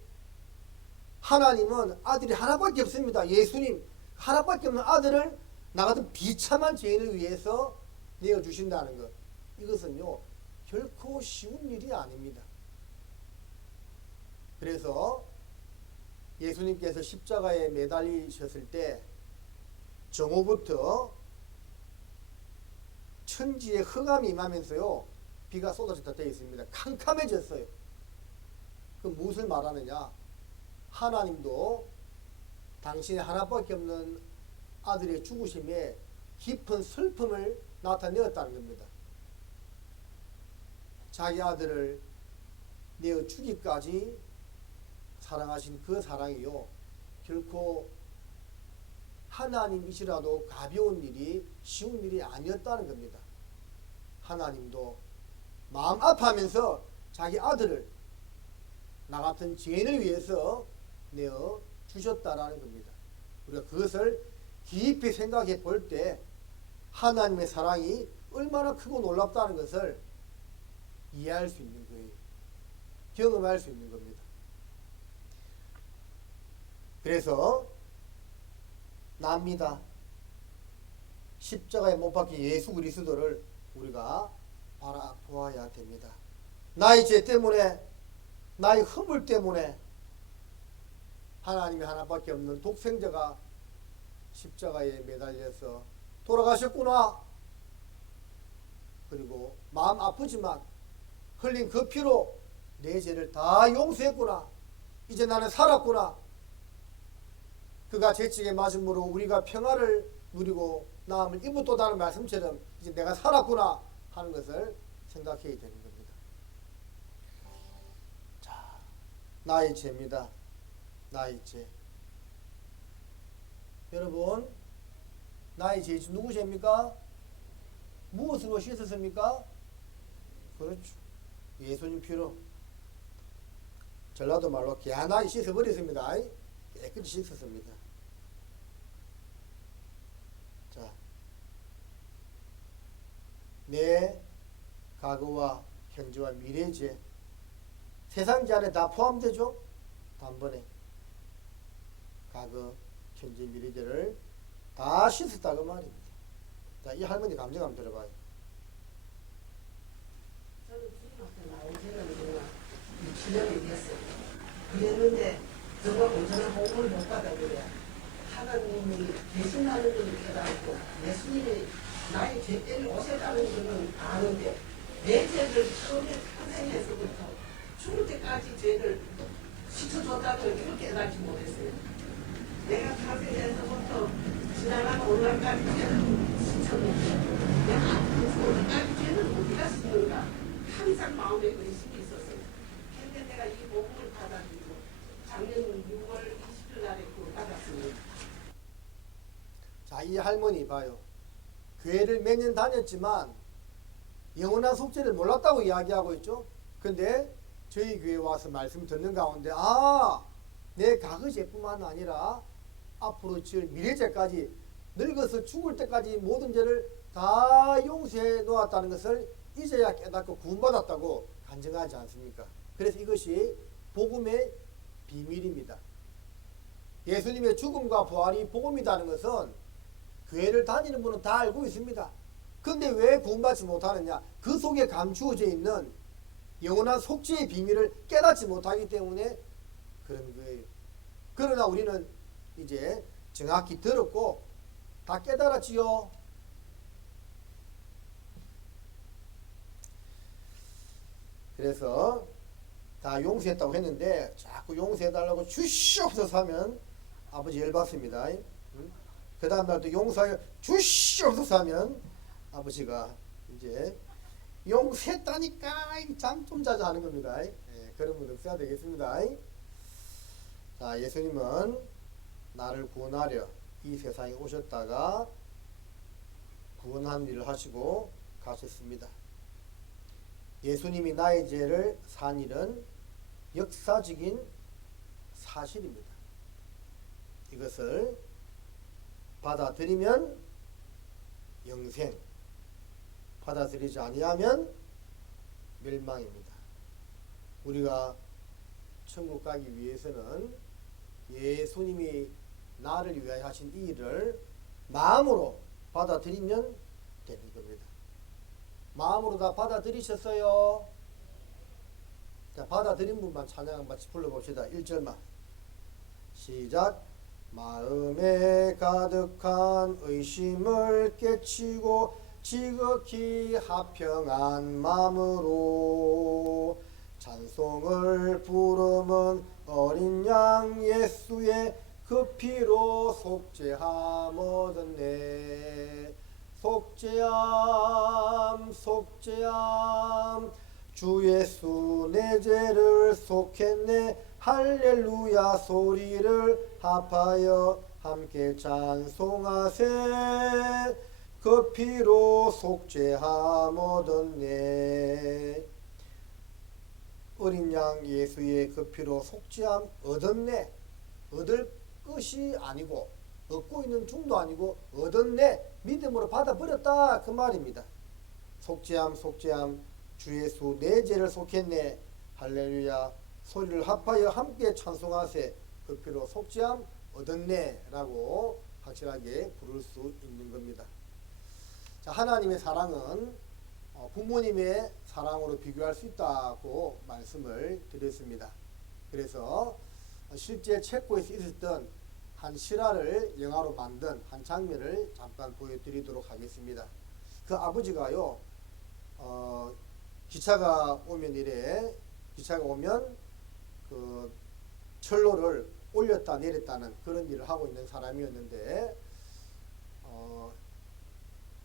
하나님은 아들이 하나밖에 없습니다. 예수님 하나밖에 없는 아들을 나 같은 비참한 죄인을 위해서 내어주신다는 것. 이것은요 결코 쉬운 일이 아닙니다. 그래서 예수님께서 십자가에 매달리셨을 때 정오부터 천지에 흑암이 임하면서요 비가 쏟아졌다 되어 있습니다. 캄캄해졌어요. 그 무엇을 말하느냐? 하나님도 당신의 하나밖에 없는 아들의 죽으심에 깊은 슬픔을 나타내었다는 겁니다. 자기 아들을 내어 주기까지 사랑하신 그 사랑이요 결코 하나님이시라도 가벼운 일이 쉬운 일이 아니었다는 겁니다. 하나님도 마음 아파하면서 자기 아들을 나 같은 죄인을 위해서 내어 주셨다라는 겁니다. 우리가 그것을 깊이 생각해 볼 때 하나님의 사랑이 얼마나 크고 놀랍다는 것을 이해할 수 있는 거예요. 경험할 수 있는 겁니다. 그래서 납니다. 십자가에 못 박힌 예수 그리스도를 우리가 바라보아야 됩니다. 나의 죄 때문에, 나의 허물 때문에 하나님이 하나밖에 없는 독생자가 십자가에 매달려서 돌아가셨구나. 그리고 마음 아프지만 흘린 그 피로 내 죄를 다 용서했구나. 이제 나는 살았구나. 그가 채찍에 맞음으로 우리가 평화를 누리고 나음을 입었다는 말씀처럼 이제 내가 살았구나 하는 것을 생각해야 되는 겁니다. 자, 나의 죄입니다. 나의 죄. 여러분, 나의 죄 누구 죄입니까? 무엇으로 씻었습니까? 그렇죠. 예수님 피로. 전라도 말로 개하나이 씻어버렸습니다. 깨끗이 씻었습니다. 자, 내 과거와 현재와 미래의 죄, 세상 죄 안에 다 포함되죠? 단번에 과거, 현재, 미래 죄를 다 씻었다고 말입니다. 자, 이 할머니 감정 한번 들어봐요. 저는 주님한테 나온 지는 그냥 6년이 됐어요. 그랬는데 정말 온전한 복음을 못 받아들여. 하나님이 계신다는 걸 깨닫고 예수님이 나의 죄 때문에 오셨다는 것은 아는데 내 죄를 처음에 탄생해서부터 죽을 때까지 죄를 씻어줬다는 걸 깨닫지 못했어요. 내가 탄생해서부터 지나가는 오늘까지 죄를 씻어줬어요. 내가 오늘까지 죄는 어디가 씻는가 항상 마음에 의식이 있었어요. 근데 내가 이 복음을 받아들이고 작년 6월 20일 날에 그걸 받았습니다. 자, 이 할머니 봐요. 교회를 몇 년 다녔지만 영원한 속죄를 몰랐다고 이야기하고 있죠. 근데 저희 교회 와서 말씀 듣는 가운데 내 과거 죄뿐만 아니라 앞으로 지을 미래죄까지 늙어서 죽을 때까지 모든 죄를 다 용서해 놓았다는 것을 이제야 깨닫고 구원받았다고 간증하지 않습니까? 그래서 이것이 복음의 비밀입니다. 예수님의 죽음과 부활이 복음이라는 것은 교회를 다니는 분은 다 알고 있습니다. 근데 왜 구원받지 못하느냐? 그 속에 감추어져 있는 영원한 속죄의 비밀을 깨닫지 못하기 때문에 그런 거예요. 그러나 우리는 이제 정확히 들었고 다 깨달았지요. 그래서 다 용서했다고 했는데 자꾸 용서해달라고 주시옵소서 하면 아버지 열받습니다. 그 다음 날 또 용서하여 주시옵소서 하면 아버지가 이제 용서했다니까 잠 좀 자자 하는 겁니다. 그런 분 없어야 되겠습니다. 자, 예수님은 나를 구원하려 이 세상에 오셨다가 구원한 일을 하시고 가셨습니다. 예수님이 나의 죄를 산 일은 역사적인 사실입니다. 이것을 받아들이면 영생, 받아들이지 아니하면 멸망입니다. 우리가 천국 가기 위해서는 예수님이 나를 위하여 하신 이 일을 마음으로 받아들이면 되는 겁니다. 마음으로 다 받아들이셨어요? 자, 받아들인 분만 찬양 한번 불러봅시다. 1절만 시작. 마음에 가득한 의심을 깨치고 지극히 하평한 마음으로 찬송을 부르면 어린 양 예수의 그 피로 속죄함 얻었네. 속죄함 속죄함 주 예수 내 죄를 속했네. 할렐루야 소리를 합하여 함께 찬송하세. 그 피로 속죄함 얻었네. 어린 양 예수의 그 피로 속죄함 얻었네. 얻을 것이 아니고 얻고 있는 중도 아니고 얻었네. 믿음으로 받아버렸다 그 말입니다. 속죄함 속죄함 주 예수 내 죄를 속했네. 할렐루야 소리를 합하여 함께 찬송하세. 그 피로 속죄함 얻었네 라고 확실하게 부를 수 있는 겁니다. 자, 하나님의 사랑은 부모님의 사랑으로 비교할 수 있다고 말씀을 드렸습니다. 그래서 실제 체코에서 있었던 한 실화를 영화로 만든 한 장면을 잠깐 보여드리도록 하겠습니다. 그 아버지가요, 기차가 오면 그 철로를 올렸다 내렸다는 그런 일을 하고 있는 사람이었는데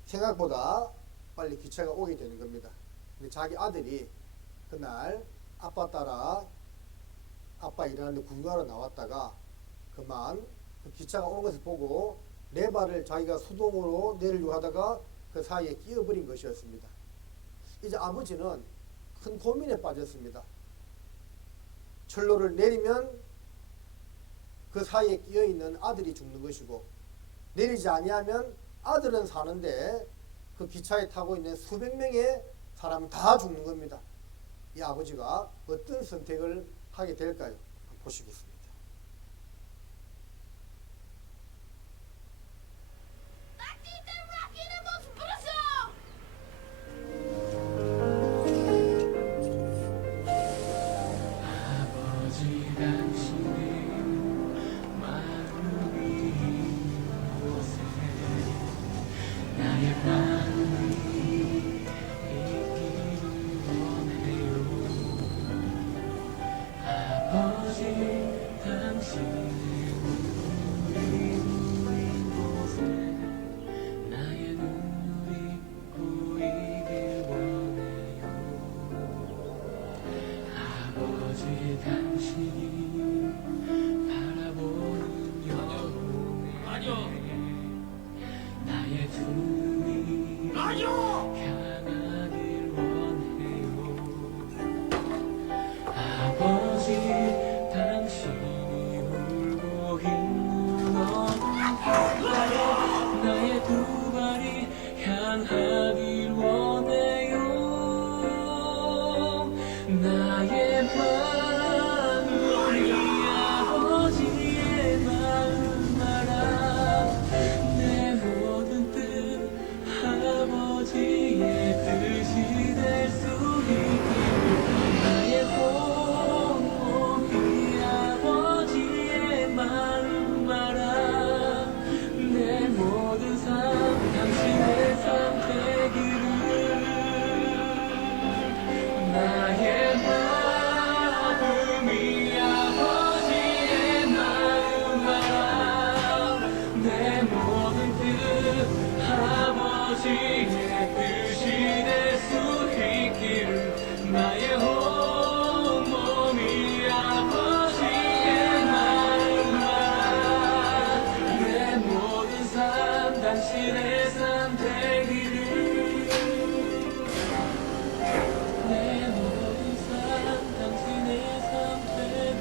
생각보다 빨리 기차가 오게 되는 겁니다. 근데 자기 아들이 그날 아빠 따라 아빠 일하는데 구경하러 나왔다가 그만 그 기차가 오는 것을 보고 레바를 자기가 수동으로 내리려고 하다가 그 사이에 끼어버린 것이었습니다. 이제 아버지는 큰 고민에 빠졌습니다. 철로를 내리면 그 사이에 끼어있는 아들이 죽는 것이고 내리지 아니하면 아들은 사는데 그 기차에 타고 있는 수백 명의 사람 다 죽는 겁니다. 이 아버지가 어떤 선택을 하게 될까요? 한번 보시겠습니다. 아버지 내 모든 뜻 아버지의 뜻이 될 수 있기를 나의 온 몸이 아버지의 마음만 내 모든 삶 당신의 삶 되기를 내 모든 삶 당신의 삶 되기를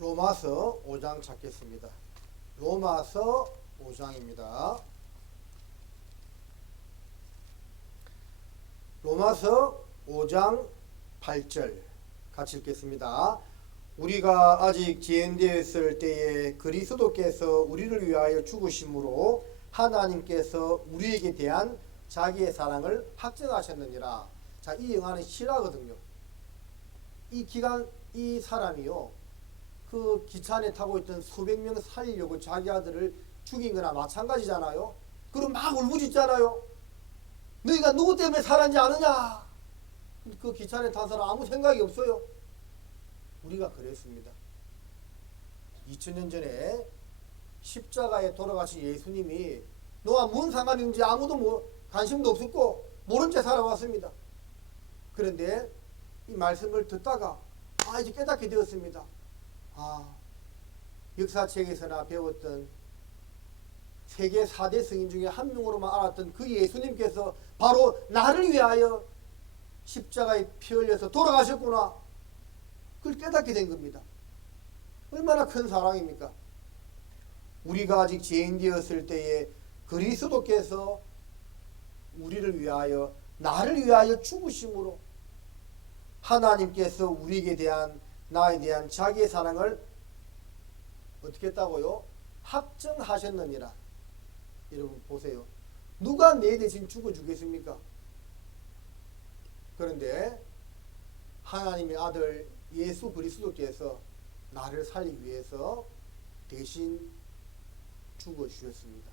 로마서 5장 찾겠습니다. 로마서 5장입니다. 로마서 5장 8절 같이 읽겠습니다. 우리가 아직 지연되었을 때에 그리스도께서 우리를 위하여 죽으심으로 하나님께서 우리에게 대한 자기의 사랑을 확증하셨느니라. 자, 이 영화는 실화거든요. 이 사람이요, 그 기차 안에 타고 있던 수백 명 살리려고 자기 아들을 죽인 거나 마찬가지잖아요. 그럼 막 울부짖잖아요. 너희가 누구 때문에 살았는지 아느냐? 그 기차 안에 탄 사람 아무 생각이 없어요. 우리가 그랬습니다. 2000년 전에 십자가에 돌아가신 예수님이 너와 무슨 상관이 있는지 아무도 관심도 없었고 모른 채 살아왔습니다. 그런데 이 말씀을 듣다가 이제 깨닫게 되었습니다. 역사책에서나 배웠던 세계 4대 성인 중에 한 명으로만 알았던 그 예수님께서 바로 나를 위하여 십자가에 피 흘려서 돌아가셨구나. 그걸 깨닫게 된 겁니다. 얼마나 큰 사랑입니까? 우리가 아직 죄인 되었을 때에 그리스도께서 우리를 위하여 나를 위하여 죽으심으로 하나님께서 우리에게 대한 나에 대한 자기의 사랑을 어떻게 했다고요? 확정하셨느니라. 여러분 보세요. 누가 내 대신 죽어주겠습니까? 그런데 하나님의 아들 예수 그리스도께서 나를 살리기 위해서 대신 죽어주셨습니다.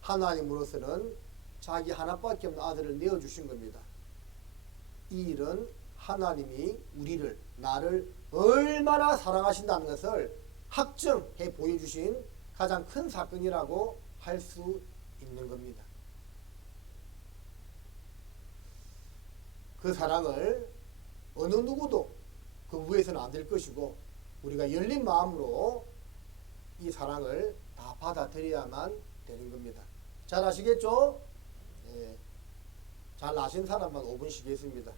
하나님으로서는 자기 하나밖에 없는 아들을 내어주신 겁니다. 이 일은 하나님이 우리를, 나를 얼마나 사랑하신다는 것을 확정해 보여주신 가장 큰 사건이라고 할 수 있는 겁니다. 그 사랑을 어느 누구도 거부해서는 안 될 것이고 우리가 열린 마음으로 이 사랑을 다 받아들여야만 되는 겁니다. 잘 아시겠죠? 예. 잘 아신 사람만 5분 쉬겠습니다.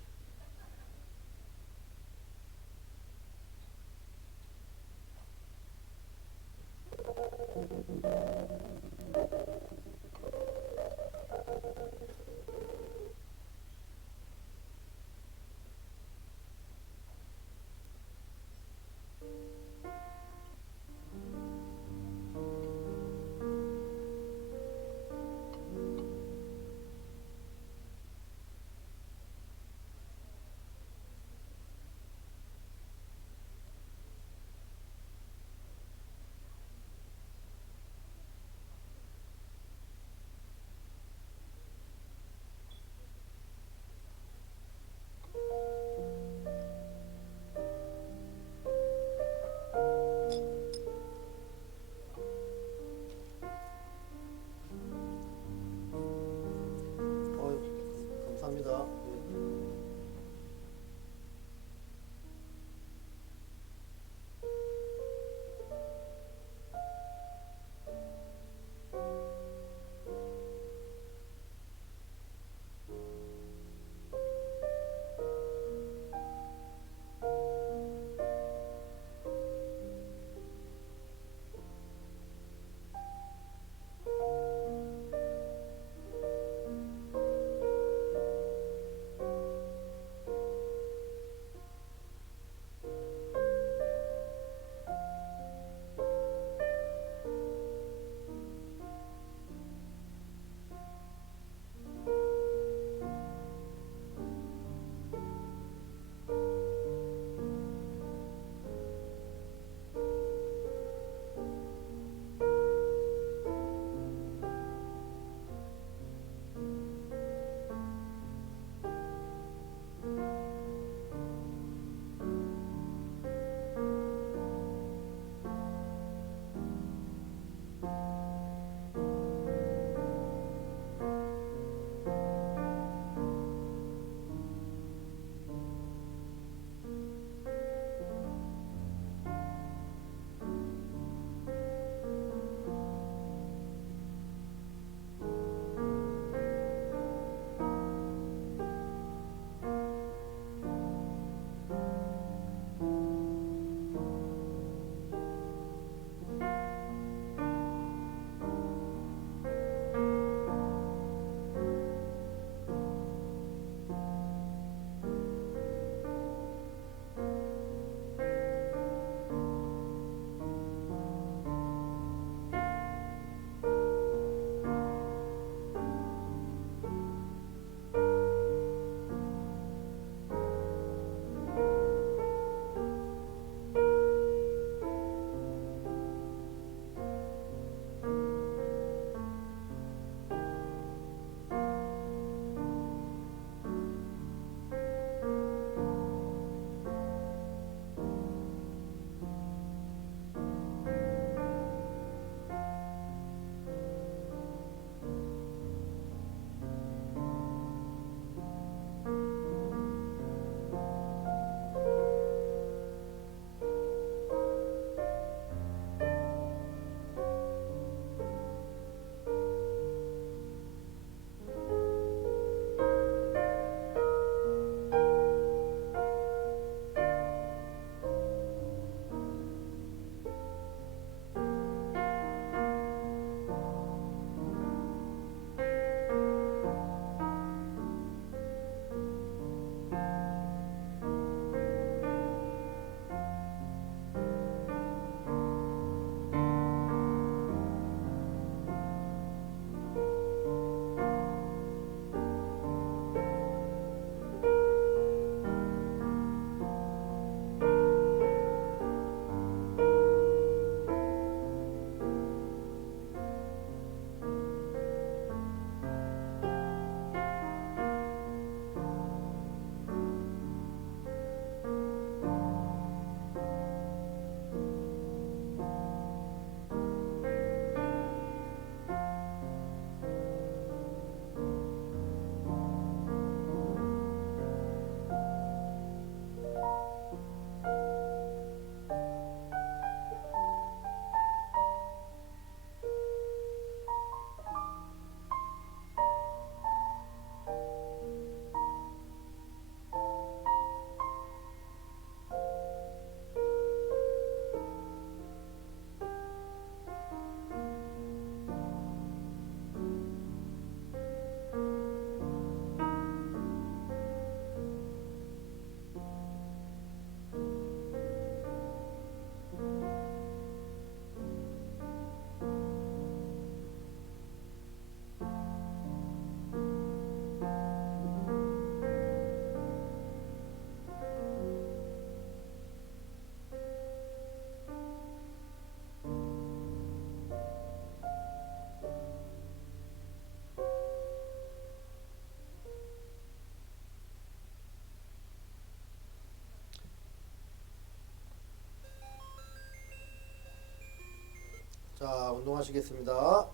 자, 운동하시겠습니다.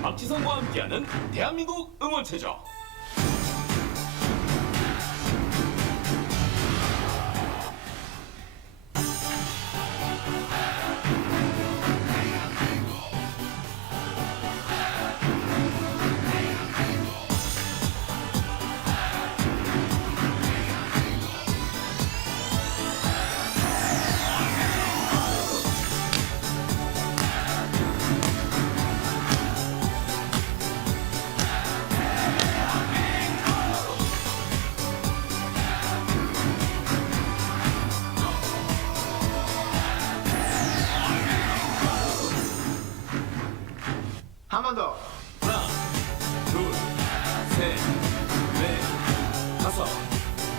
박지성과 함께하는 대한민국 응원체조. 한 번 더. 하나, 둘, 셋, 넷, 다섯,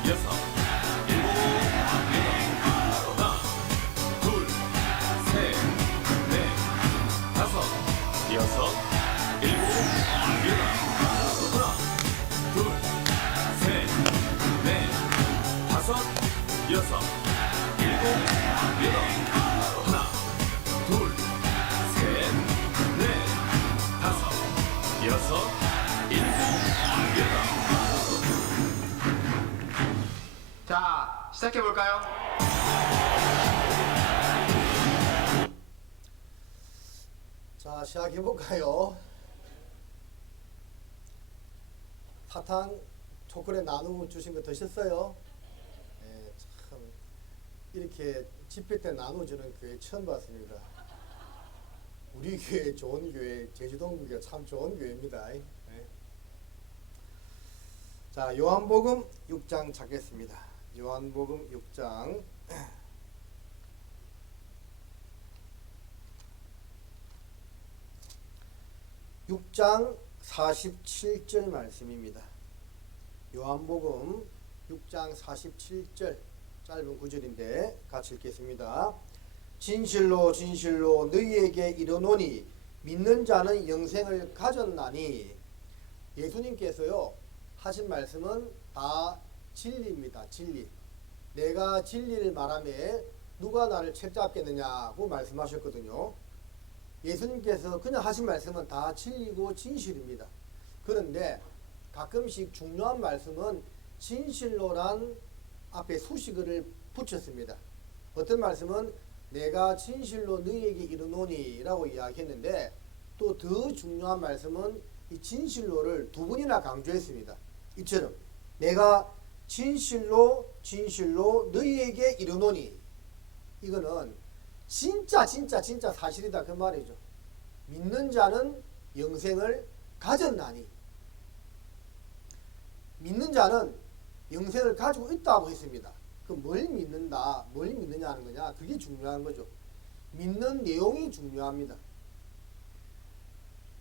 여섯, 일곱, 여덟. 하나, 둘, 셋, 넷, 다섯, 여섯, 일곱, 여덟. 하나, 둘, 셋, 넷, 다섯, 여섯, 일곱, 여덟. 하나, 둘, 셋, 넷, 다섯, 여섯, 일곱, 여덟. 자, 시작해 볼까요? 자, 시작해볼까요? 사탕, 초콜릿 나누고 주신 거 드셨어요? 네, 참 이렇게 집회 때 나눠주는 교회 처음 봤습니다. 우리 교회 좋은 교회, 제주동교가 참 좋은 교회입니다. 네. 자, 요한복음 6장 찾겠습니다. 요한복음 6장 6장 47절 말씀입니다. 요한복음 6장 47절 짧은 구절인데 같이 읽겠습니다. 진실로 진실로 너희에게 이르노니 믿는 자는 영생을 가졌나니. 예수님께서요 하신 말씀은 다 진리입니다. 진리. 내가 진리를 말하며 누가 나를 책잡겠느냐고 말씀하셨거든요. 예수님께서 그냥 하신 말씀은 다 진리고 진실입니다. 그런데 가끔씩 중요한 말씀은 진실로란 앞에 수식어를 붙였습니다. 어떤 말씀은 내가 진실로 너희에게 이르노니 라고 이야기했는데, 또 더 중요한 말씀은 이 진실로를 두 번이나 강조했습니다. 이처럼 내가 진실로 진실로 너희에게 이르노니, 이거는 진짜 사실이다 그 말이죠. 믿는 자는 영생을 가졌나니, 믿는 자는 영생을 가지고 있다고 했습니다. 그 뭘 믿는다, 뭘 믿느냐 하는 거냐, 그게 중요한 거죠. 믿는 내용이 중요합니다.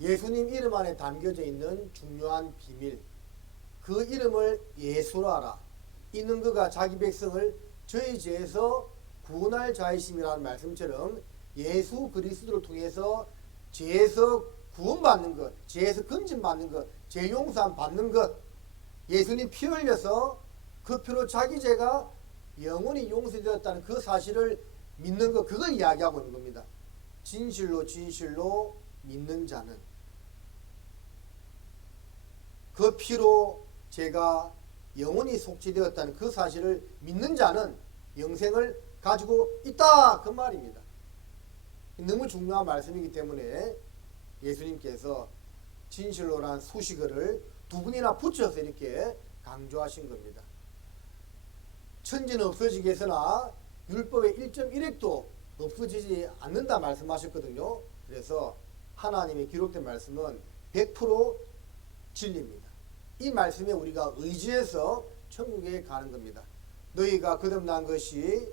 예수님 이름 안에 담겨져 있는 중요한 비밀, 그 이름을 예수라라. 이는 그가 자기 백성을 저희 죄에서 구원할 자이심이라는 말씀처럼 예수 그리스도를 통해서 죄에서 구원받는 것, 죄에서 건진받는 것, 죄 용서 받는 것, 예수님 피 흘려서 그 피로 자기 죄가 영원히 용서되었다는 그 사실을 믿는 것, 그걸 이야기하고 있는 겁니다. 진실로 진실로 믿는 자는, 그 피로 제가 영원히 속죄되었다는 그 사실을 믿는 자는 영생을 가지고 있다 그 말입니다. 너무 중요한 말씀이기 때문에 예수님께서 진실로란 수식어를 두 분이나 붙여서 이렇게 강조하신 겁니다. 천지는 없어지겠으나 율법의 1.1획도 없어지지 않는다 말씀하셨거든요. 그래서 하나님의 기록된 말씀은 100% 진리입니다. 이 말씀에 우리가 의지해서 천국에 가는 겁니다. 너희가 거듭난 것이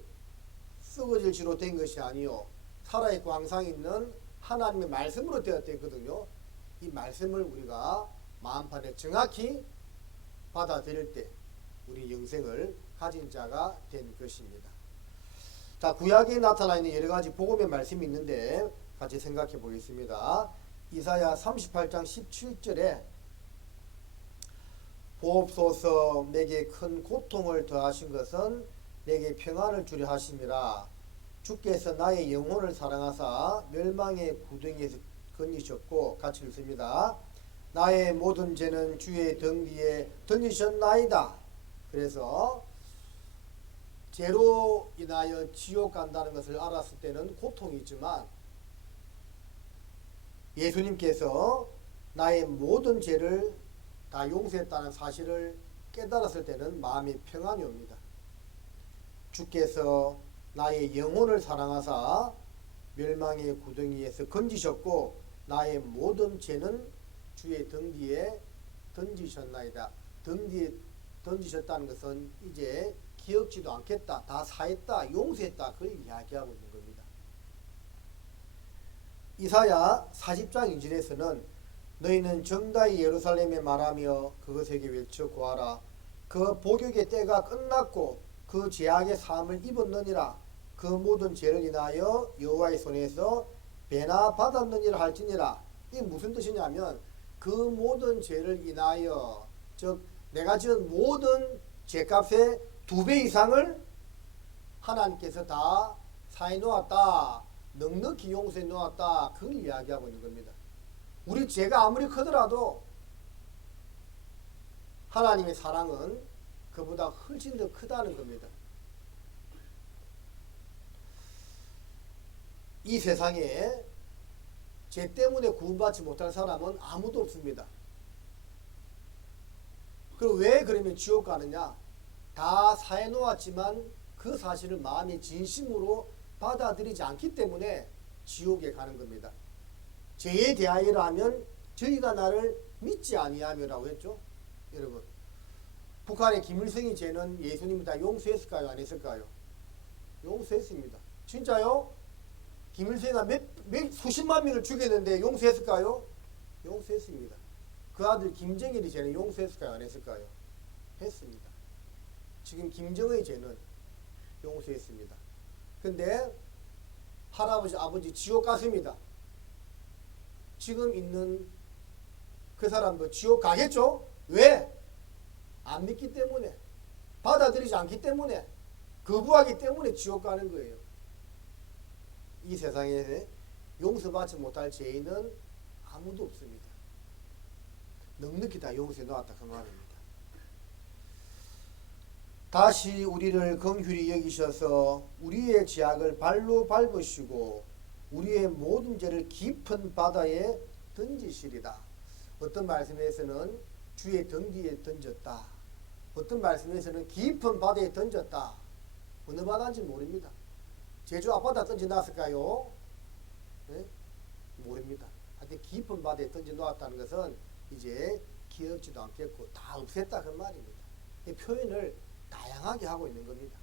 썩어질 지로 된 것이 아니요 살아있고 항상 있는 하나님의 말씀으로 되었거든요. 이 말씀을 우리가 마음판에 정확히 받아들일 때 우리 영생을 가진 자가 된 것입니다. 자, 구약에 나타나 있는 여러 가지 복음의 말씀이 있는데 같이 생각해 보겠습니다. 이사야 38장 17절에 보옵소서 내게 큰 고통을 더하신 것은 내게 평안을 주려 하심이라. 주께서 나의 영혼을 사랑하사 멸망의 구덩이에서 건지셨고 같이 읽습니다. 나의 모든 죄는 주의 등 뒤에 던지셨나이다. 그래서 죄로 인하여 지옥 간다는 것을 알았을 때는 고통이지만 예수님께서 나의 모든 죄를 다 용서했다는 사실을 깨달았을 때는 마음의 평안이 옵니다. 주께서 나의 영혼을 사랑하사 멸망의 구덩이에서 건지셨고 나의 모든 죄는 주의 등 뒤에 던지셨나이다. 등 뒤에 던지셨다는 것은 이제 기억지도 않겠다. 다 사했다. 용서했다. 그걸 이야기하고 있는 겁니다. 이사야 40장 2절에서는 너희는 정다이 예루살렘에 말하며 그것에게 외쳐 고하라. 그 복역의 때가 끝났고 그 죄악의 사함을 입었느니라. 그 모든 죄를 인하여 여호와의 손에서 배나 받았느니라 할지니라. 이게 무슨 뜻이냐면 그 모든 죄를 인하여 즉 내가 지은 모든 죄값의 2배 이상을 하나님께서 다 사해 놓았다. 넉넉히 용서해 놓았다. 그걸 이야기하고 있는 겁니다. 우리 죄가 아무리 크더라도 하나님의 사랑은 그보다 훨씬 더 크다는 겁니다. 이 세상에 죄 때문에 구원받지 못할 사람은 아무도 없습니다. 그리고 왜 그러면 지옥 가느냐? 다 사해 놓았지만 그 사실을 마음의 진심으로 받아들이지 않기 때문에 지옥에 가는 겁니다. 죄에 대하여라면 저희가 나를 믿지 아니하며라고 했죠. 여러분, 북한의 김일성이 죄는 예수님이 다 용서했을까요? 안 했을까요? 용서했습니다. 진짜요? 김일성이가 수십만 명을 죽였는데 용서했을까요? 용서했습니다. 그 아들 김정일이 죄는 용서했을까요? 안 했을까요? 했습니다. 지금 김정의 죄는 용서했습니다. 근데 할아버지 아버지 지옥 갔습니다. 지금 있는 그 사람도 지옥 가겠죠? 왜? 안 믿기 때문에, 받아들이지 않기 때문에, 거부하기 때문에 지옥 가는 거예요. 이 세상에 용서받지 못할 죄인은 아무도 없습니다. 넉넉히 다 용서해 놓았다 그 말입니다. 다시 우리를 긍휼히 여기셔서 우리의 죄악을 발로 밟으시고 우리의 모든 죄를 깊은 바다에 던지시리다. 어떤 말씀에서는 주의 등 뒤에 던졌다. 어떤 말씀에서는 깊은 바다에 던졌다. 어느 바다인지 모릅니다. 제주 앞바다 던져놨을까요? 네? 모릅니다. 하여튼 깊은 바다에 던져놓았다는 것은 이제 기억지도 않겠고 다 없앴다 그 말입니다. 이 표현을 다양하게 하고 있는 겁니다.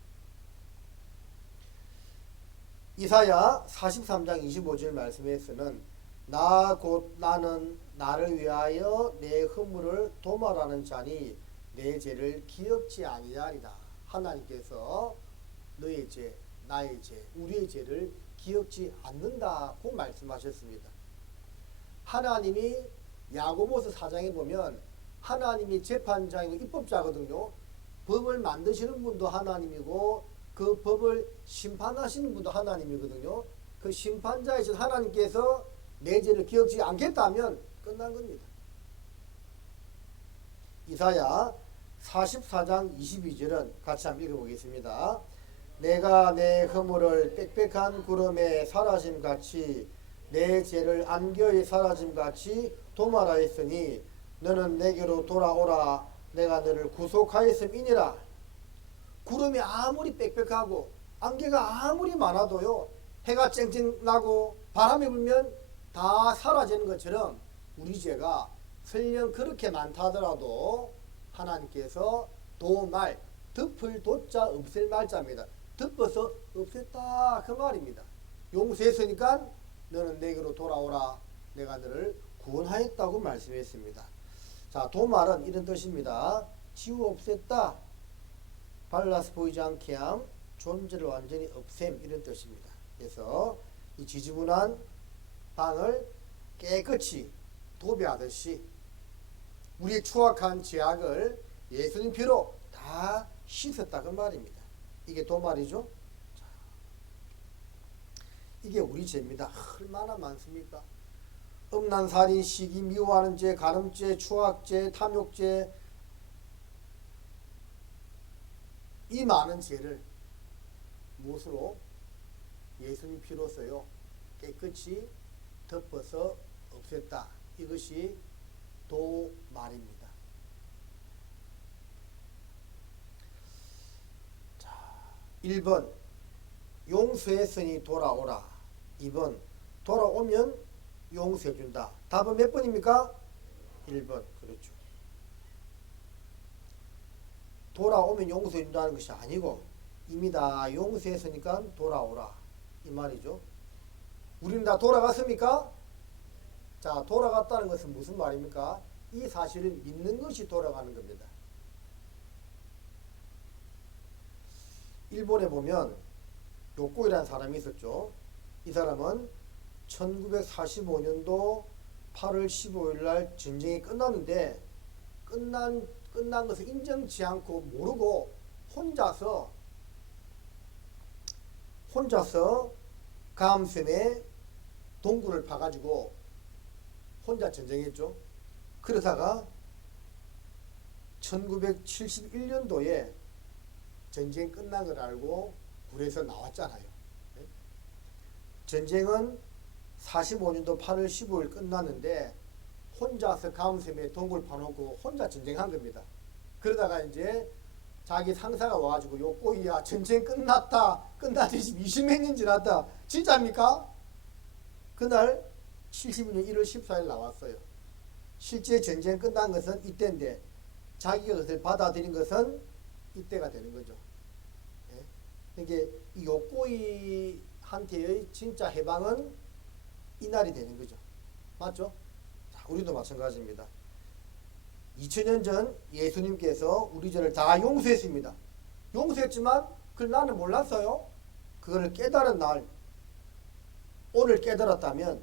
이사야 43장 25절 말씀에서는 나 곧 나는 나를 위하여 내 허물을 도말하는 자니 내 죄를 기억지 아니하리라. 하나님께서 너의 죄, 나의 죄, 우리의 죄를 기억지 않는다고 말씀하셨습니다. 하나님이 야고보서 4장에 보면 하나님이 재판장이고 입법자거든요. 법을 만드시는 분도 하나님이고 그 법을 심판하시는 분도 하나님이거든요. 그 심판자이신 하나님께서 내 죄를 기억지 않겠다면 끝난 겁니다. 이사야 44장 22절은 같이 한번 읽어보겠습니다. 내가 내 허물을 빽빽한 구름에 사라짐같이 내 죄를 안개에 사라짐같이 도말하였으니 너는 내게로 돌아오라. 내가 너를 구속하였음이니라. 구름이 아무리 빽빽하고 안개가 아무리 많아도요, 해가 쨍쨍 나고 바람이 불면 다 사라지는 것처럼 우리 죄가 설령 그렇게 많다 하더라도 하나님께서 도말, 덮을 도자 없앨 말자입니다. 덮어서 없앴다 그 말입니다. 용서했으니까 너는 내게로 돌아오라. 내가 너를 구원하였다고 말씀했습니다. 자, 도말은 이런 뜻입니다. 지우 없앴다, 발라서 보이지 않게 함, 존재를 완전히 없앰, 이런 뜻입니다. 그래서 이 지저분한 방을 깨끗이 도배하듯이 우리의 추악한 죄악을 예수님 피로 다 씻었다 그 말입니다. 이게 도말이죠. 자, 이게 우리 죄입니다. 얼마나 많습니까? 음란살인, 시기, 미워하는 죄, 간음죄, 추악죄, 탐욕죄, 이 많은 죄를 무엇으로? 예수님 피로써요 깨끗이 덮어서 없앴다. 이것이 도말입니다. 자, 1번 용서했으니 돌아오라. 2번 돌아오면 용서해준다. 답은 몇 번입니까? 1번. 그렇죠. 돌아오면 용서해준다는 것이 아니고 이미 다 용서했으니까 돌아오라 이 말이죠. 우리는 다 돌아갔습니까? 자, 돌아갔다는 것은 무슨 말입니까? 이 사실을 믿는 것이 돌아가는 겁니다. 일본에 보면 요코이라는 사람이 있었죠. 이 사람은 1945년도 8월 15일 날 전쟁이 끝났는데 끝난 것을 인정치 않고 모르고 혼자서 감섬에 동굴을 파가지고 혼자 전쟁했죠. 그러다가 1971년도에 전쟁 끝난 걸 알고 굴에서 나왔잖아요. 전쟁은 45년도 8월 15일 끝났는데 혼자서 감섬에 동굴 파놓고 혼자 전쟁한 겁니다. 그러다가 이제 자기 상사가 와가지고 요꼬이야 전쟁 끝났다. 끝나지 20몇 년 지났다. 진짜입니까? 그날 72년 1월 14일 나왔어요. 실제 전쟁 끝난 것은 이때인데 자기가 그것을 받아들인 것은 이때가 되는 거죠. 예? 그러니까 이 요꼬이한테의 진짜 해방은 이날이 되는 거죠. 맞죠? 자, 우리도 마찬가지입니다. 2000년 전 예수님께서 우리 죄를 다 용서했습니다. 용서했지만 그걸 나는 몰랐어요. 그거를 깨달은 날, 오늘 깨달았다면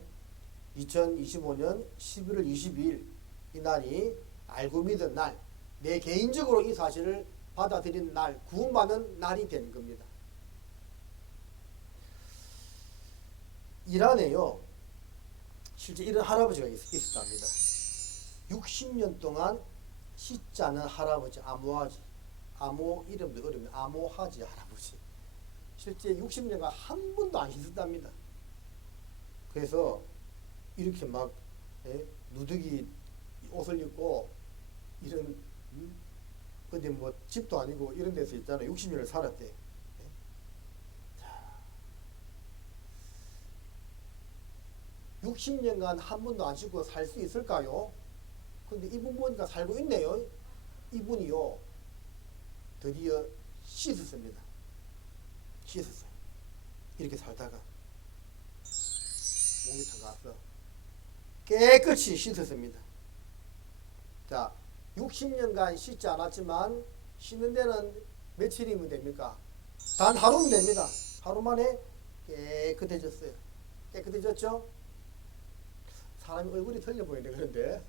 2025년 11월 22일 이 날이 알고 믿은 날, 내 개인적으로 이 사실을 받아들인 날, 구원받는 날이 된 겁니다. 이란에요, 실제 이런 할아버지가 있었답니다. 60년 동안 씻지 않은 할아버지 아모하지, 아모 이름도 어렵네. 아모하지 할아버지. 실제 60년간 한 번도 안 씻었답니다. 그래서 이렇게 막 누더기 옷을 입고 이런 어디 뭐 집도 아니고 이런 데서 있잖아요. 60년을 살았대. 자, 60년간 한 번도 안 씻고 살 수 있을까요? 근데 이분 보니까 살고 있네요. 이분이요 드디어 씻었습니다. 씻었어요. 이렇게 살다가 목이 들어가서 깨끗이 씻었습니다. 자, 60년간 씻지 않았지만 씻는 데는 며칠이면 됩니까? 단 하루면 됩니다. 하루 만에 깨끗해졌어요. 깨끗해졌죠? 사람이 얼굴이 틀려 보이네. 그런데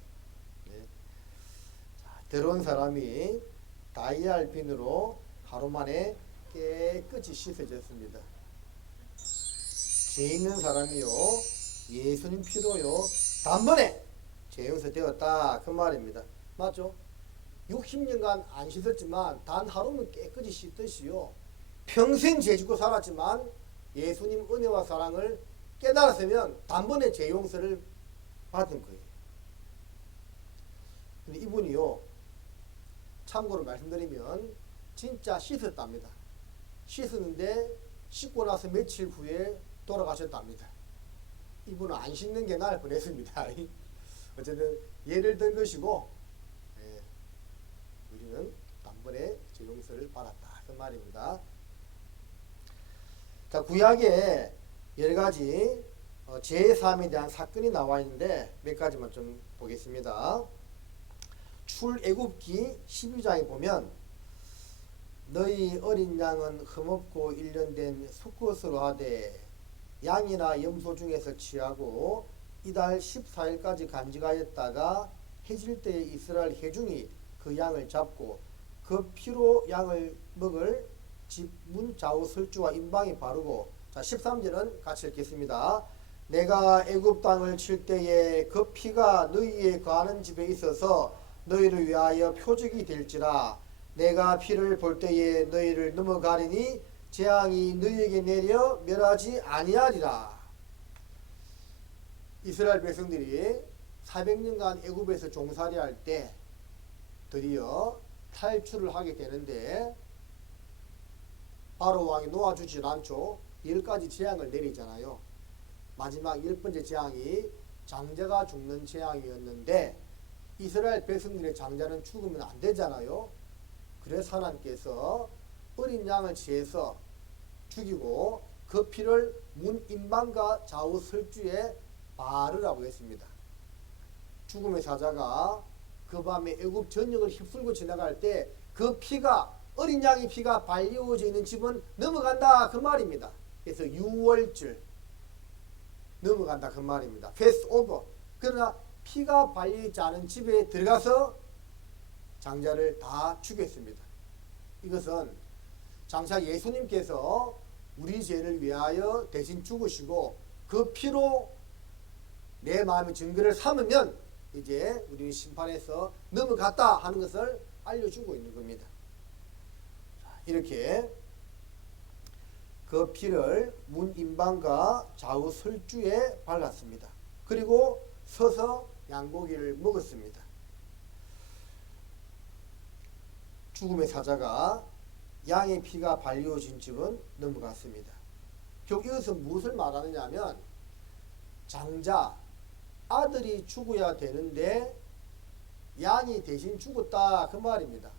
더러운 사람이 다이알빈으로 하루 만에 깨끗이 씻어졌습니다. 죄 있는 사람이요 예수님 피로요 단번에 죄 용서되었다 그 말입니다. 맞죠? 60년간 안 씻었지만 단 하루는 깨끗이 씻듯이요 평생 죄 짓고 살았지만 예수님 은혜와 사랑을 깨달았으면 단번에 죄 용서를 받은 거예요. 근데 이분이요 참고로 말씀드리면 진짜 씻었답니다. 씻었는데 씻고 나서 며칠 후에 돌아가셨답니다. 이분은 안 씻는 게 나을 뻔했습니다. 어쨌든 예를 든 것이고 우리는 단번에 죄 용서를 받았다 그 말입니다. 자, 구약에 여러 가지 죄사함에 대한 사건이 나와 있는데 몇 가지만 좀 보겠습니다. 출애굽기 12장에 보면 너희 어린 양은 흠없고 일련된 수컷으로 하되 양이나 염소 중에서 취하고 이달 14일까지 간직하였다가 해질 때에 이스라엘 회중이 그 양을 잡고 그 피로 양을 먹을 집 문 좌우 설주와 임방에 바르고 자 13절은 같이 읽겠습니다. 내가 애굽 땅을 칠 때에 그 피가 너희의 거하는 집에 있어서 너희를 위하여 표적이 될지라. 내가 피를 볼 때에 너희를 넘어가리니 재앙이 너희에게 내려 멸하지 아니하리라. 이스라엘 백성들이 400년간 애굽에서 종살이할 때 드디어 탈출을 하게 되는데 바로 왕이 놓아주질 않죠. 10가지 재앙을 내리잖아요. 마지막 10번째 재앙이 장자가 죽는 재앙이었는데 이스라엘 백성들의 장자는 죽으면 안 되잖아요. 그래서 하나님께서 어린 양을 취해서 죽이고 그 피를 문 임방과 좌우 설주에 바르라고 했습니다. 죽음의 사자가 그 밤에 애굽 전역을 휩쓸고 지나갈 때 그 피가 어린 양의 피가 발리워져 있는 집은 넘어간다 그 말입니다. 그래서 유월절 넘어간다 그 말입니다. 패스 오버. 그러나 피가 발리지 않은 집에 들어가서 장자를 다 죽였습니다. 이것은 장차 예수님께서 우리 죄를 위하여 대신 죽으시고 그 피로 내 마음의 증거를 삼으면 이제 우리는 심판에서 넘어갔다 하는 것을 알려주고 있는 겁니다. 이렇게 그 피를 문 임방과 좌우 설주에 발랐습니다. 그리고 서서 양고기를 먹었습니다. 죽음의 사자가 양의 피가 발리워진 집은 넘어갔습니다. 결국 이것은 무엇을 말하느냐 하면 장자 아들이 죽어야 되는데 양이 대신 죽었다 그 말입니다.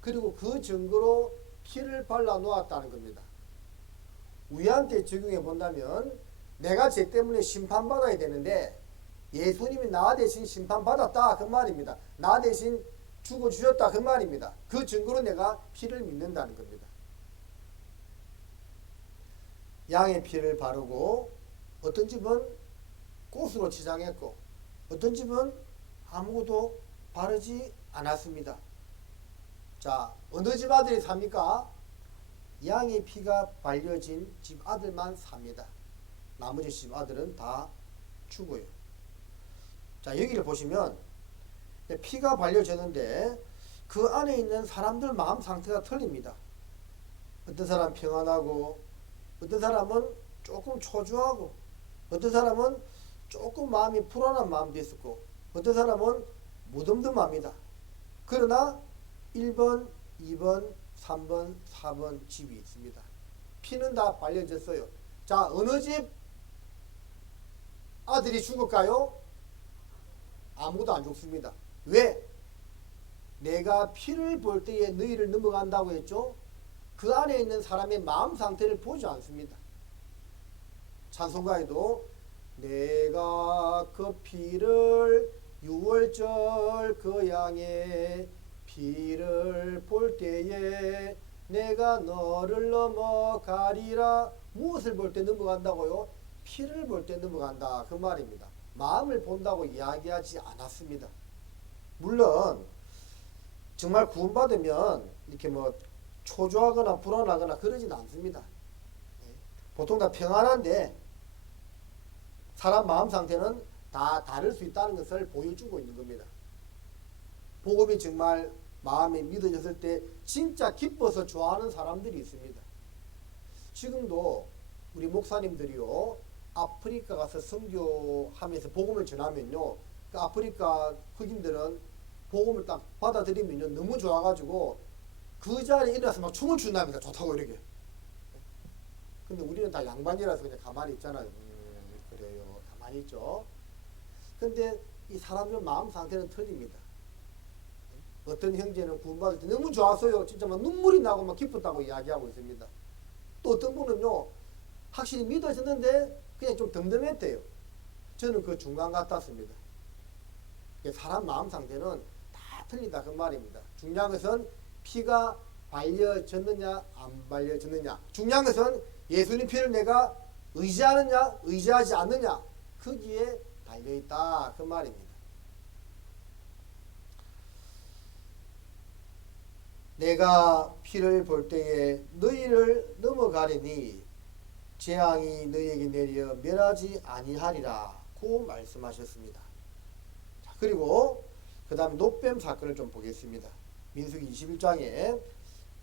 그리고 그 증거로 피를 발라 놓았다는 겁니다. 우리한테 적용해 본다면 내가 죄 때문에 심판받아야 되는데 예수님이 나 대신 심판받았다 그 말입니다. 나 대신 죽어주셨다 그 말입니다. 그 증거로 내가 피를 믿는다는 겁니다. 양의 피를 바르고 어떤 집은 꽃으로 치장했고 어떤 집은 아무것도 바르지 않았습니다. 자, 어느 집 아들이 삽니까? 양의 피가 발려진 집 아들만 삽니다. 나머지 집 아들은 다 죽어요. 자, 여기를 보시면 피가 발려졌는데 그 안에 있는 사람들 마음 상태가 틀립니다. 어떤 사람은 평안하고 어떤 사람은 조금 초조하고 어떤 사람은 조금 마음이 불안한 마음도 있었고 어떤 사람은 무덤덤합니다. 그러나 1번, 2번, 3번, 4번 집이 있습니다. 피는 다 발려졌어요. 자, 어느 집 아들이 죽을까요? 아무도 안 죽습니다. 왜? 내가 피를 볼 때에 너희를 넘어간다고 했죠? 그 안에 있는 사람의 마음 상태를 보지 않습니다. 찬송가에도 내가 그 피를 유월절 그 양의 피를 볼 때에 내가 너를 넘어가리라. 무엇을 볼 때 넘어간다고요? 피를 볼 때 넘어간다 그 말입니다. 마음을 본다고 이야기하지 않았습니다. 물론 정말 구원받으면 이렇게 뭐 초조하거나 불안하거나 그러진 않습니다. 보통 다 평안한데 사람 마음 상태는 다 다를 수 있다는 것을 보여주고 있는 겁니다. 복음이 정말 마음에 믿어졌을 때 진짜 기뻐서 좋아하는 사람들이 있습니다. 지금도 우리 목사님들이요 아프리카 가서 선교하면서 복음을 전하면요 그 아프리카 흑인들은 복음을 딱 받아들이면요 너무 좋아가지고 그 자리에 일어나서 막 춤을 춘답니다. 좋다고 이렇게. 근데 우리는 다 양반이라서 그냥 가만히 있잖아요. 그래요. 가만히 있죠. 근데 이 사람들 마음 상태는 틀립니다. 어떤 형제는 구원받을 때 너무 좋았어요. 진짜 막 눈물이 나고 막 기뻤다고 이야기하고 있습니다. 또 어떤 분은요 확실히 믿어졌는데 그냥 좀 덤덤했대요. 저는 그 중간 같았습니다. 사람 마음 상태는 다 틀리다 그 말입니다. 중요한 것은 피가 발려졌느냐 안 발려졌느냐, 중요한 것은 예수님 피를 내가 의지하느냐 의지하지 않느냐 거기에 달려있다 그 말입니다. 내가 피를 볼 때에 너희를 넘어가리니 재앙이 너희에게 내려 멸하지 아니하리라고 말씀하셨습니다. 자, 그리고 그 다음에 노뱀 사건을 좀 보겠습니다. 민수기 21장에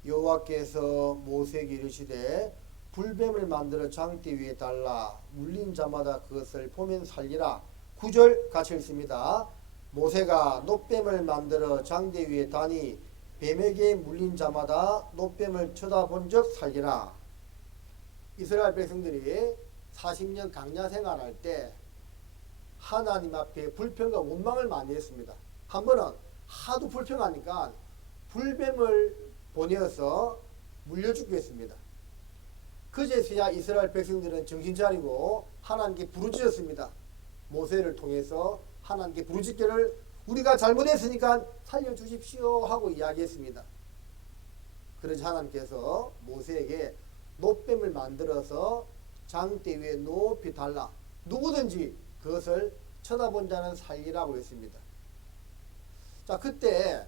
여호와께서 모세에게 이르시되 불뱀을 만들어 장대 위에 달라 물린 자마다 그것을 보면 살리라. 9절 같이 읽습니다. 모세가 노뱀을 만들어 장대 위에 다니 뱀에게 물린 자마다 노뱀을 쳐다본 적 살리라. 이스라엘 백성들이 40년 강야 생활할 때 하나님 앞에 불평과 원망을 많이 했습니다. 한 번은 하도 불평하니까 불뱀을 보내어서 물려 죽겠습니다. 그제서야 이스라엘 백성들은 정신 차리고 하나님께 부르짖었습니다. 모세를 통해서 하나님께 부르짖기를 우리가 잘못했으니까 살려주십시오 하고 이야기했습니다. 그래서 하나님께서 모세에게 노뱀을 만들어서 장대 위에 높이 달라 누구든지 그것을 쳐다본 자는 살리라고 했습니다. 자, 그때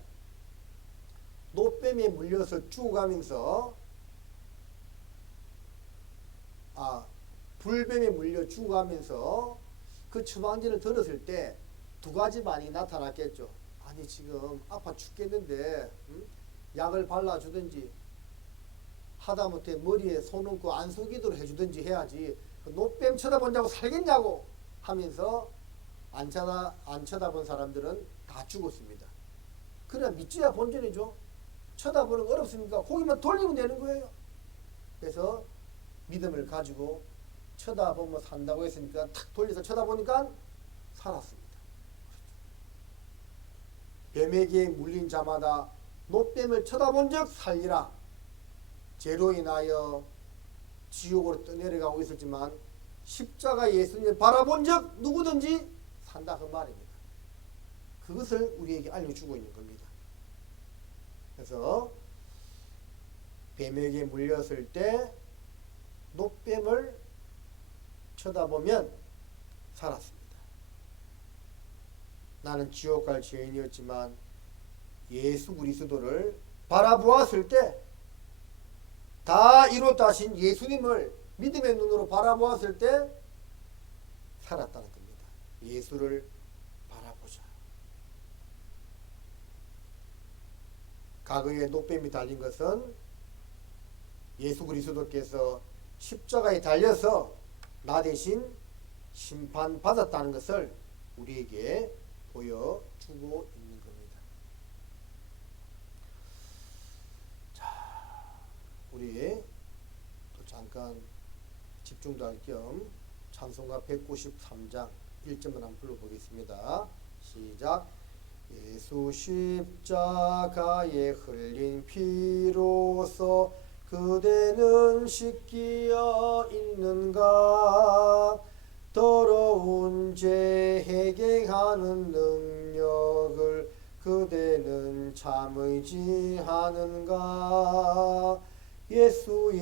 노뱀에 물려서 죽어가면서 불뱀에 물려 죽어가면서 그 추방진을 들었을 때 두 가지 반응이 나타났겠죠. 아니 지금 아파 죽겠는데 약을 발라주든지 하다못해 머리에 손 얹고 안수기도를 해주든지 해야지 그 노뱀 쳐다본다고 살겠냐고 하면서 안 쳐다본 사람들은 다 죽었습니다. 그래야 믿지야 본전이죠. 쳐다보는 거 어렵습니까? 고기만 돌리면 되는 거예요. 그래서 믿음을 가지고 쳐다보면 산다고 했으니까 탁 돌려서 쳐다보니까 살았습니다. 뱀에게 물린 자마다 노뱀을 쳐다본 적 살리라. 죄로 인하여 지옥으로 떠내려가고 있었지만 십자가 예수님을 바라본 적 누구든지 산다 그 말입니다. 그것을 우리에게 알려주고 있는 겁니다. 그래서 뱀에게 물렸을 때 노뱀을 쳐다보면 살았습니다. 나는 지옥 갈 죄인이었지만 예수 그리스도를 바라보았을 때 다 이뤘다 하신 예수님을 믿음의 눈으로 바라보았을 때 살았다는 겁니다. 예수를 바라보자. 과거에 노뱀이 달린 것은 예수 그리스도께서 십자가에 달려서 나 대신 심판받았다는 것을 우리에게 보여주고 있는 겁니다. 자, 우리 또 잠깐 집중도 할 겸 찬송가 193장 1절만 한번 불러보겠습니다. 시작. 예수 십자가에 흘린 피로써 그대는 씻기어 있는가? 더러운 죄 해결하는 능력을 그대는 참 의지하는가? 예수의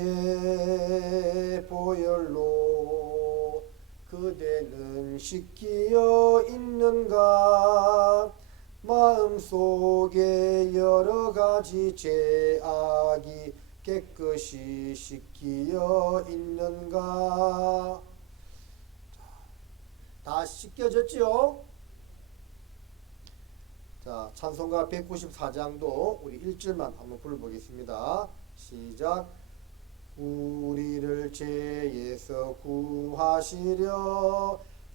보혈로 그대는 씻기어 있는가? 마음속에 여러 가지 죄악이 깨끗이 씻기어 있는가? 다 씻겨졌지요? 자, 찬송가 194장도 우리 1절만 한번 불러보겠습니다. 시작. 우리를 죄에서 구하시려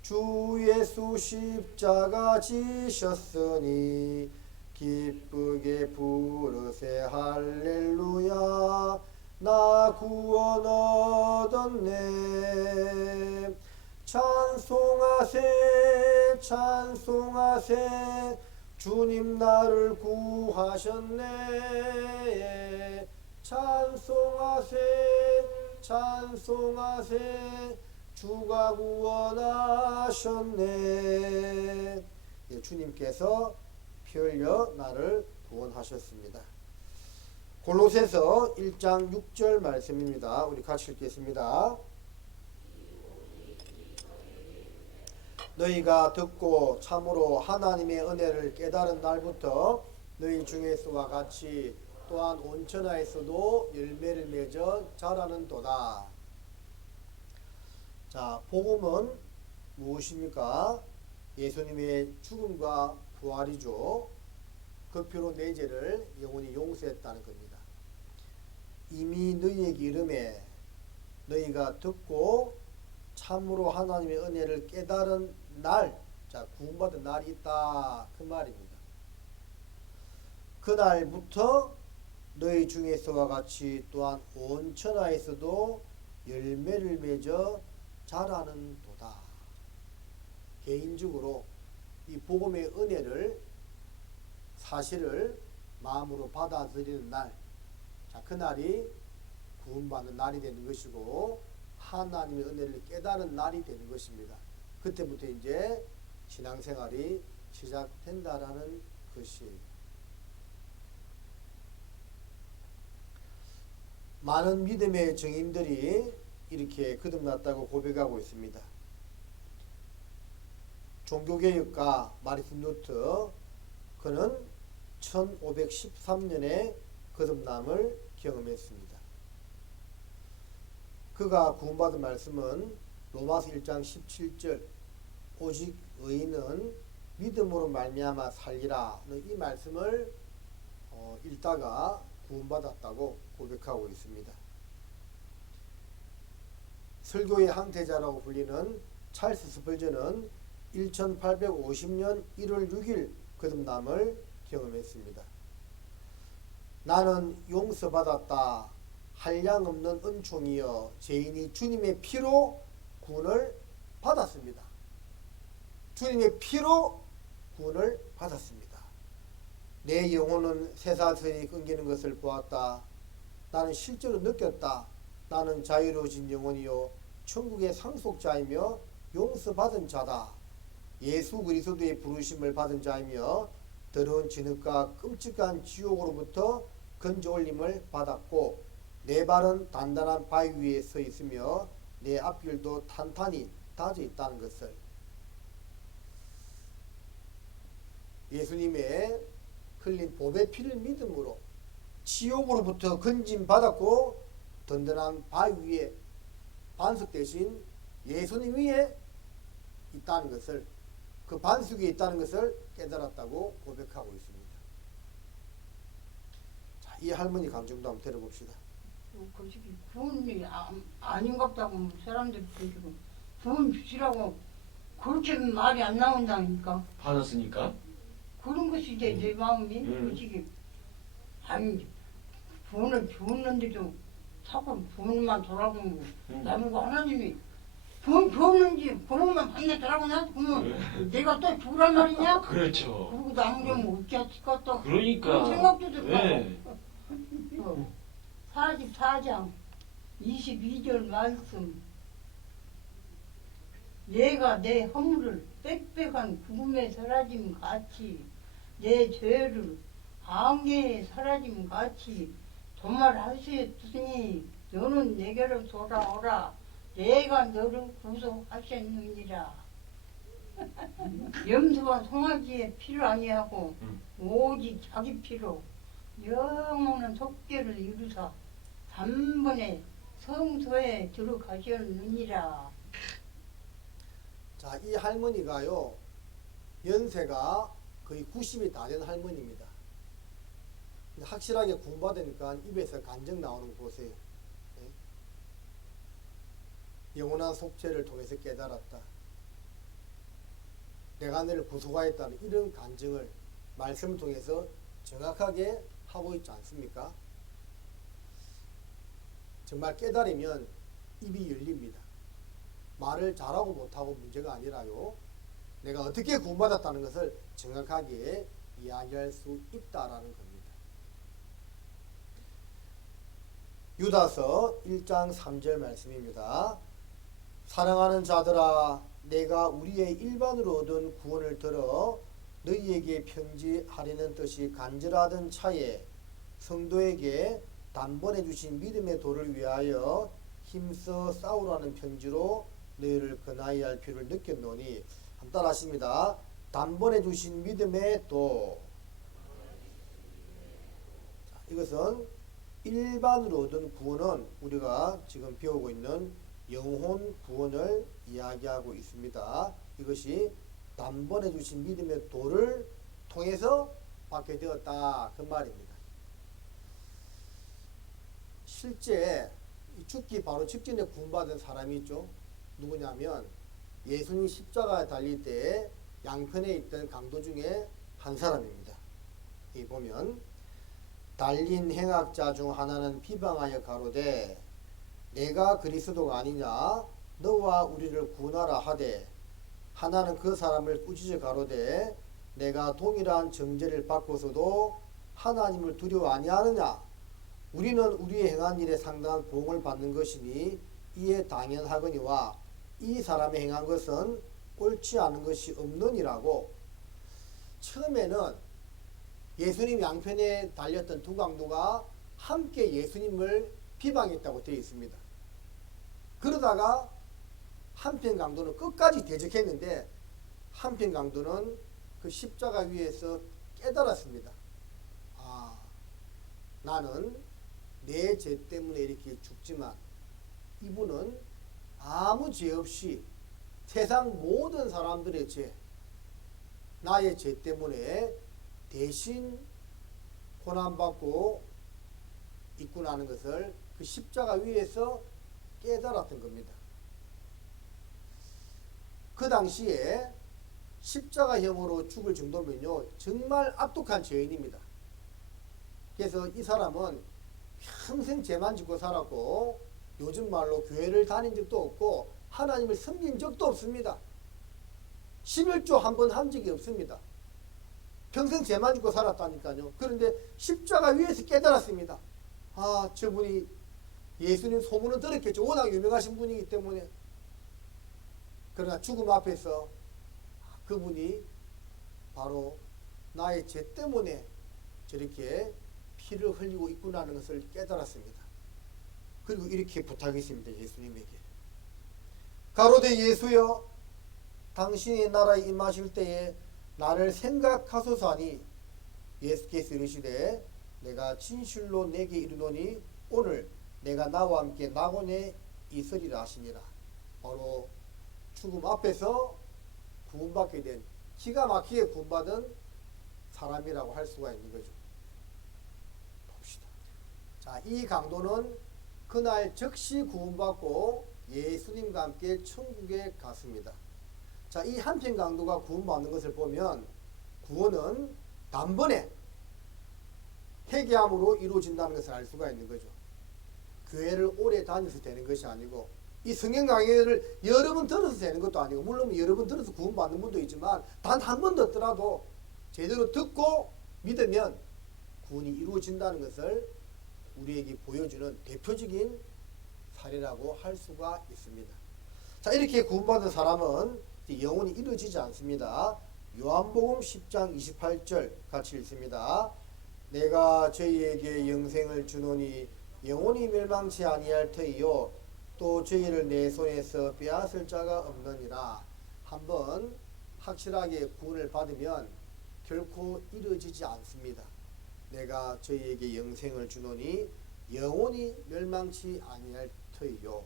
주 예수 십자가 지셨으니 기쁘게 부르세 할렐루야 나 구원 얻었네. 찬송하세 찬송하세 주님 나를 구하셨네. 찬송하세 찬송하세 주가 구원하셨네. 주님께서 피 흘려 나를 구원하셨습니다. 골로새서 1장 6절 말씀입니다. 우리 같이 읽겠습니다. 너희가 듣고 참으로 하나님의 은혜를 깨달은 날부터 너희 중에서와 같이 또한 온천하에서도 열매를 맺어 자라는도다. 자, 복음은 무엇입니까? 예수님의 죽음과 부활이죠. 그 피로 내 죄를 영원히 용서했다는 겁니다. 이미 너희에게 이름에 너희가 듣고 참으로 하나님의 은혜를 깨달은 날, 자, 구원받은 날이 있다, 그 말입니다. 그날부터 너희 중에서와 같이 또한 온 천하에서도 열매를 맺어 자라는 도다. 개인적으로 이 복음의 은혜를, 사실을 마음으로 받아들이는 날, 자, 그날이 구원받는 날이 되는 것이고 하나님의 은혜를 깨달은 날이 되는 것입니다. 그때부터 이제 신앙생활이 시작된다라는 것이에요. 많은 믿음의 증인들이 이렇게 거듭났다고 고백하고 있습니다. 종교개혁가 마르틴 루터, 그는 1513년에 거듭남을 경험했습니다. 그가 구원받은 말씀은 로마서 1장 17절 오직 의인은 믿음으로 말미암아 살리라, 이 말씀을 읽다가 구원받았다고 고백하고 있습니다. 설교의 항태자라고 불리는 찰스 스펄전은 1850년 1월 6일 거듭남을 경험했습니다. 나는 용서받았다. 한량없는 은총이여 죄인이 주님의 피로 구원을 받았습니다. 주님의 피로 구원을 받았습니다. 내 영혼은 쇠사슬이 끊기는 것을 보았다. 나는 실제로 느꼈다. 나는 자유로워진 영혼이요 천국의 상속자이며 용서받은 자다. 예수 그리스도의 부르심을 받은 자이며 더러운 진흙과 끔찍한 지옥으로부터 건져올림을 받았고 내 발은 단단한 바위 위에 서 있으며 내 앞길도 탄탄히 다져 있다는 것을, 예수님의 흘린 보배 피를 믿음으로 지옥으로부터 건짐 받았고 든든한 바위 위에 반석 대신 예수님 위에 있다는 것을, 그 반석 위에 있다는 것을 깨달았다고 고백하고 있습니다. 자, 이 할머니 감정도 한번 들어봅시다. 거시기 구원이 아닌갑다고 사람들이 지금 구원 주시라고 그렇게 말이 안 나온다니까. 받았으니까? 그런 것이 이제 내 마음이 거시기 아니 구원을 주었는데도 자꾸 구원만 돌아보고 나보고 하나님이 구원 주었는지 구원만 받는 돌아고 나서 그러면 내가 또 죽으란 말이냐? 그렇죠. 그리고 남으면 어찌 할까 또 그러니까. 그런 생각도 들고. 네. 44장 22절 말씀, 내가 내 허물을 빽빽한 구름에 사라짐 같이 내 죄를 안개에 사라짐 같이 도말하셨으니 너는 내게로 돌아오라. 내가 너를 구속하셨느니라. 염소와 송아지의 피를 아니하고 오직 자기 피로 영원한 속죄를 이루사 단번에 성소에 들어가셨느니라. 자, 이 할머니가요 연세가 거의 90이 다 된 할머니입니다. 확실하게 구원받으니까 입에서 간증 나오는 거 보세요. 네? 영원한 속죄를 통해서 깨달았다. 내가 너를 구속하였다는 이런 간증을 말씀을 통해서 정확하게 하고 있지 않습니까? 정말 깨달으면 입이 열립니다. 말을 잘하고 못하고 문제가 아니라요, 내가 어떻게 구원받았다는 것을 정확하게 이야기할 수 있다라는 겁니다. 유다서 1장 3절 말씀입니다. 사랑하는 자들아, 내가 우리의 일반으로 얻은 구원을 들어 너희에게 편지하려는 뜻이 간절하던 차에 성도에게 단번에 주신 믿음의 도를 위하여 힘써 싸우라는 편지로 너희를 권하여야 할 필요를 느꼈노니. 한 따라 하십니다. 단번에 주신 믿음의 도. 자, 이것은 일반으로 얻은 구원은 우리가 지금 배우고 있는 영혼 구원을 이야기하고 있습니다. 이것이 단번에 주신 믿음의 도를 통해서 받게 되었다 그 말입니다. 실제 죽기 바로 직전에 구원받은 사람이 있죠. 누구냐면 예수님 십자가에 달릴 때 양편에 있던 강도 중에 한 사람입니다. 이 보면 달린 행악자 중 하나는 비방하여 가로되 내가 그리스도가 아니냐 너와 우리를 구원하라 하되 하나는 그 사람을 꾸짖어 가로되 내가 동일한 정죄를 받고서도 하나님을 두려워 아니하느냐 우리는 우리의 행한 일에 상당한 보응을 받는 것이니 이에 당연하거니와 이 사람이 행한 것은 옳지 않은 것이 없느니라고. 처음에는 예수님 양편에 달렸던 두 강도가 함께 예수님을 비방했다고 되어 있습니다. 그러다가 한편 강도는 끝까지 대적했는데 한편 강도는 그 십자가 위에서 깨달았습니다. 아, 나는 내 죄 때문에 이렇게 죽지만 이분은 아무 죄 없이 세상 모든 사람들의 죄, 나의 죄 때문에 대신 고난받고 있구나 하는 것을 그 십자가 위에서 깨달았던 겁니다. 그 당시에 십자가형으로 죽을 정도면요 정말 악독한 죄인입니다. 그래서 이 사람은 평생 죄만 짓고 살았고 요즘 말로 교회를 다닌 적도 없고 하나님을 섬긴 적도 없습니다. 11조 한 번 한 적이 없습니다. 평생 죄만 짓고 살았다니까요. 그런데 십자가 위에서 깨달았습니다. 아, 저분이 예수님 소문은 들었겠죠. 워낙 유명하신 분이기 때문에. 그러나 죽음 앞에서 그분이 바로 나의 죄 때문에 저렇게 피를 흘리고 있구나 하는 것을 깨달았습니다. 그리고 이렇게 부탁했습니다. 예수님에게. 가로되 예수여 당신의 나라에 임하실 때에 나를 생각하소서 하니 예수께서 이르시되 내가 진실로 내게 이르노니 오늘 내가 나와 함께 낙원에 있으리라 하시니라. 바로 죽음 앞에서 구원받게 된 기가 막히게 구원받은 사람이라고 할 수가 있는 거죠. 봅시다. 자, 이 강도는 그날 즉시 구원받고 예수님과 함께 천국에 갔습니다. 자, 이 한편 강도가 구원받는 것을 보면 구원은 단번에 회개함으로 이루어진다는 것을 알 수가 있는 거죠. 교회를 오래 다녀서 되는 것이 아니고 이 성경 강의를 여러 번 들어서 되는 것도 아니고 물론 여러 번 들어서 구원받는 분도 있지만 단 한 번 듣더라도 제대로 듣고 믿으면 구원이 이루어진다는 것을 우리에게 보여주는 대표적인 사례라고 할 수가 있습니다. 자, 이렇게 구원받은 사람은 영혼이 이루어지지 않습니다. 요한복음 10장 28절 같이 읽습니다. 내가 저희에게 영생을 주노니 영혼이 멸망치 아니할 터이요 또 저희를 내 손에서 빼앗을 자가 없느니라. 한번 확실하게 구원을 받으면 결코 이루어지지 않습니다. 내가 저희에게 영생을 주노니 영혼이 멸망치 아니할 터이요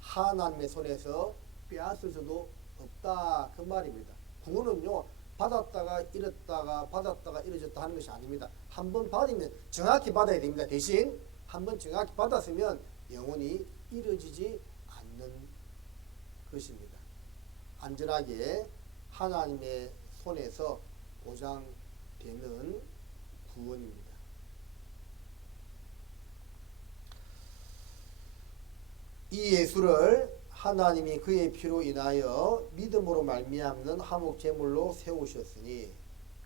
하나님의 손에서 빼앗을 수도 없다 그 말입니다. 구원은요 받았다가 잃었다가 받았다가 잃어졌다 하는 것이 아닙니다. 한번 받으면 정확히 받아야 됩니다. 대신 한번 정확히 받았으면 영혼이 이루어지지 않는 것입니다. 안전하게 하나님의 손에서 보장되는 구원입니다. 이 예수를 하나님이 그의 피로 인하여 믿음으로 말미암는 화목 제물로 세우셨으니,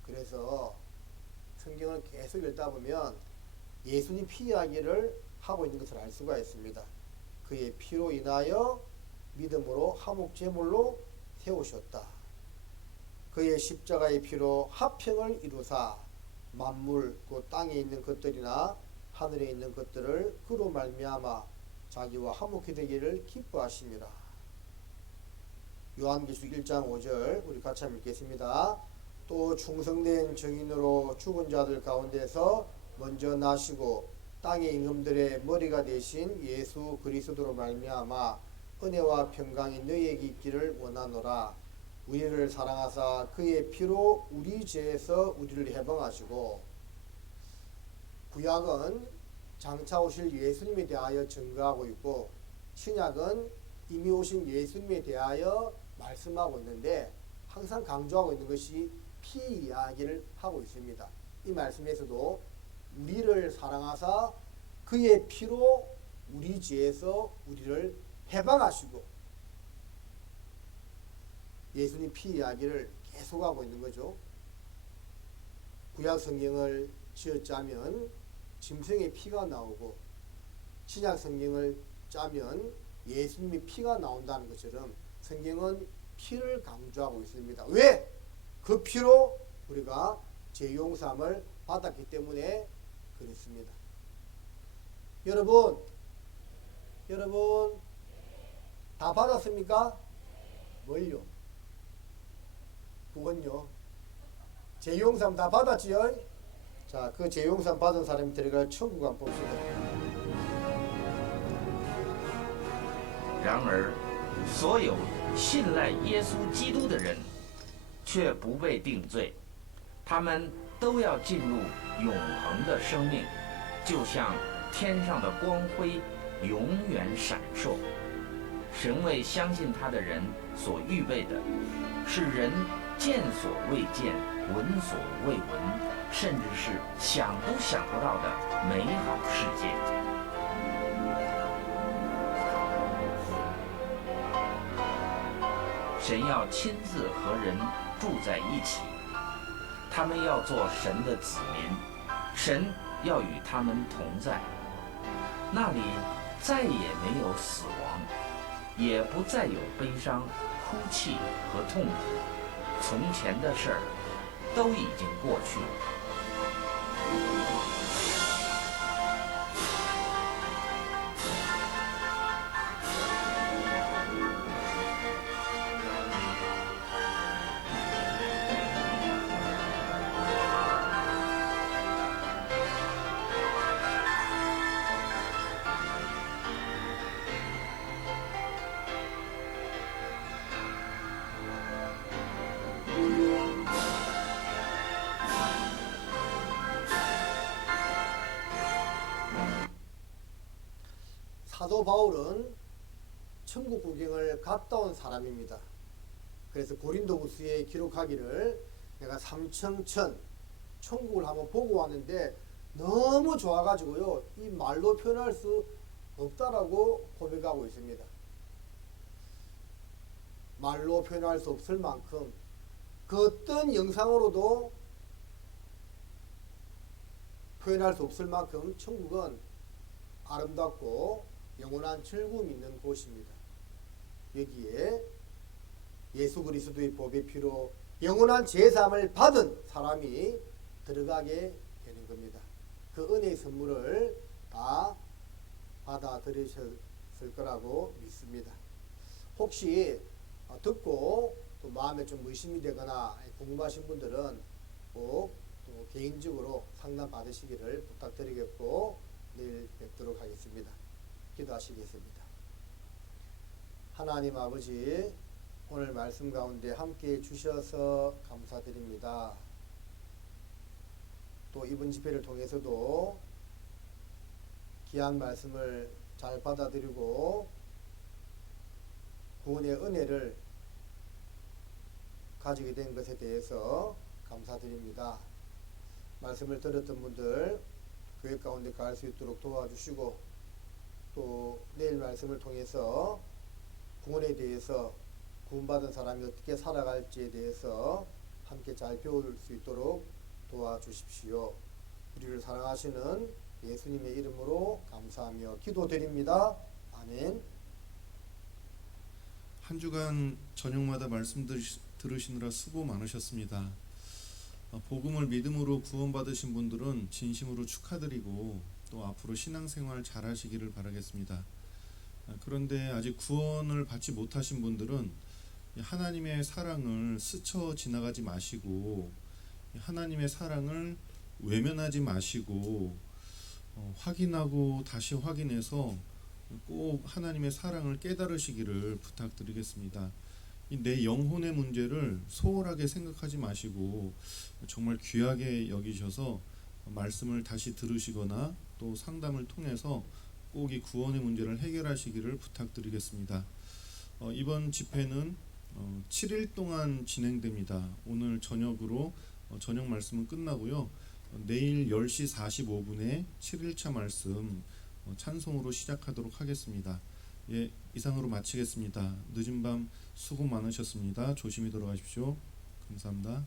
그래서 성경을 계속 읽다 보면 예수님 피 이야기를 하고 있는 것을 알 수가 있습니다. 그의 피로 인하여 믿음으로 화목 제물로 세우셨다. 그의 십자가의 피로 화평을 이루사 만물 곧 땅에 있는 것들이나 하늘에 있는 것들을 그로 말미암아 자기와 화목히 되기를 기뻐하심이라. 요한계시록 1장 5절 우리 같이 한번 읽겠습니다. 또 충성된 증인으로 죽은 자들 가운데서 먼저 나시고 땅의 임금들의 머리가 되신 예수 그리스도로 말미암아 은혜와 평강이 너희에게 있기를 원하노라. 우리를 사랑하사 그의 피로 우리 죄에서 우리를 해방하시고, 구약은 장차 오실 예수님에 대하여 증거하고 있고 신약은 이미 오신 예수님에 대하여 말씀하고 있는데 항상 강조하고 있는 것이 피 이야기를 하고 있습니다. 이 말씀에서도 우리를 사랑하사 그의 피로 우리 죄에서 우리를 해방하시고, 예수님 피 이야기를 계속하고 있는 거죠. 구약 성경을 쥐어짜면 짐승의 피가 나오고 신약 성경을 짜면 예수님의 피가 나온다는 것처럼 성경은 피를 강조하고 있습니다. 왜? 그 피로 우리가 죄 용서함을 받았기 때문에 그렇습니다. 여러분 다 받았습니까? 뭘요? 구원요. 죄 용서함 다 받았지요? 자, 그 죄 용서함 받은 사람이 들어갈 천국 한번 봅시다. 然而，所有信赖耶稣基督的人，却不被定罪，他们都要进入永恒的生命，就像天上的光辉永远闪烁。神为相信他的人所预备的，是人见所未见、闻所未闻，甚至是想都想不到的美好世界。神要亲自和人住在一起，他们要做神的子民，神要与他们同在。那里再也没有死亡，也不再有悲伤、哭泣和痛苦，从前的事儿都已经过去了。사도 바울은 천국 구경을 갔다 온 사람입니다. 그래서 고린도후서에 기록하기를 내가 삼청천 천국을 한번 보고 왔는데 너무 좋아가지고요 이 말로 표현할 수 없다라고 고백하고 있습니다. 말로 표현할 수 없을 만큼 그 어떤 영상으로도 표현할 수 없을 만큼 천국은 아름답고 영원한 즐거움이 있는 곳입니다. 여기에 예수 그리스도의 법의 피로 영원한 제사함을 받은 사람이 들어가게 되는 겁니다. 그 은혜의 선물을 다 받아들이셨을 거라고 믿습니다. 혹시 듣고 또 마음에 좀 의심이 되거나 궁금하신 분들은 꼭 또 개인적으로 상담 받으시기를 부탁드리겠고 내일 뵙도록 하겠습니다. 기도하시겠습니다. 하나님 아버지, 오늘 말씀 가운데 함께 주셔서 감사드립니다. 또 이번 집회를 통해서도 귀한 말씀을 잘 받아들이고 구원의 은혜를 가지게 된 것에 대해서 감사드립니다. 말씀을 들었던 분들 교회 가운데 갈 수 있도록 도와주시고 또 내일 말씀을 통해서 구원에 대해서 구원받은 사람이 어떻게 살아갈지에 대해서 함께 잘 배울 수 있도록 도와주십시오. 우리를 사랑하시는 예수님의 이름으로 감사하며 기도드립니다. 아멘. 한 주간 저녁마다 말씀 들으시느라 수고 많으셨습니다. 복음을 믿음으로 구원받으신 분들은 진심으로 축하드리고 또 앞으로 신앙생활 잘 하시기를 바라겠습니다. 그런데 아직 구원을 받지 못하신 분들은 하나님의 사랑을 스쳐 지나가지 마시고 하나님의 사랑을 외면하지 마시고 확인하고 다시 확인해서 꼭 하나님의 사랑을 깨달으시기를 부탁드리겠습니다. 이 내 영혼의 문제를 소홀하게 생각하지 마시고 정말 귀하게 여기셔서 말씀을 다시 들으시거나 또 상담을 통해서 꼭 이 구원의 문제를 해결하시기를 부탁드리겠습니다. 이번 집회는 7일 동안 진행됩니다. 오늘 저녁으로 저녁 말씀은 끝나고요. 내일 10시 45분에 7일차 말씀 찬송으로 시작하도록 하겠습니다. 예, 이상으로 마치겠습니다. 늦은 밤 수고 많으셨습니다. 조심히 들어가십시오. 감사합니다.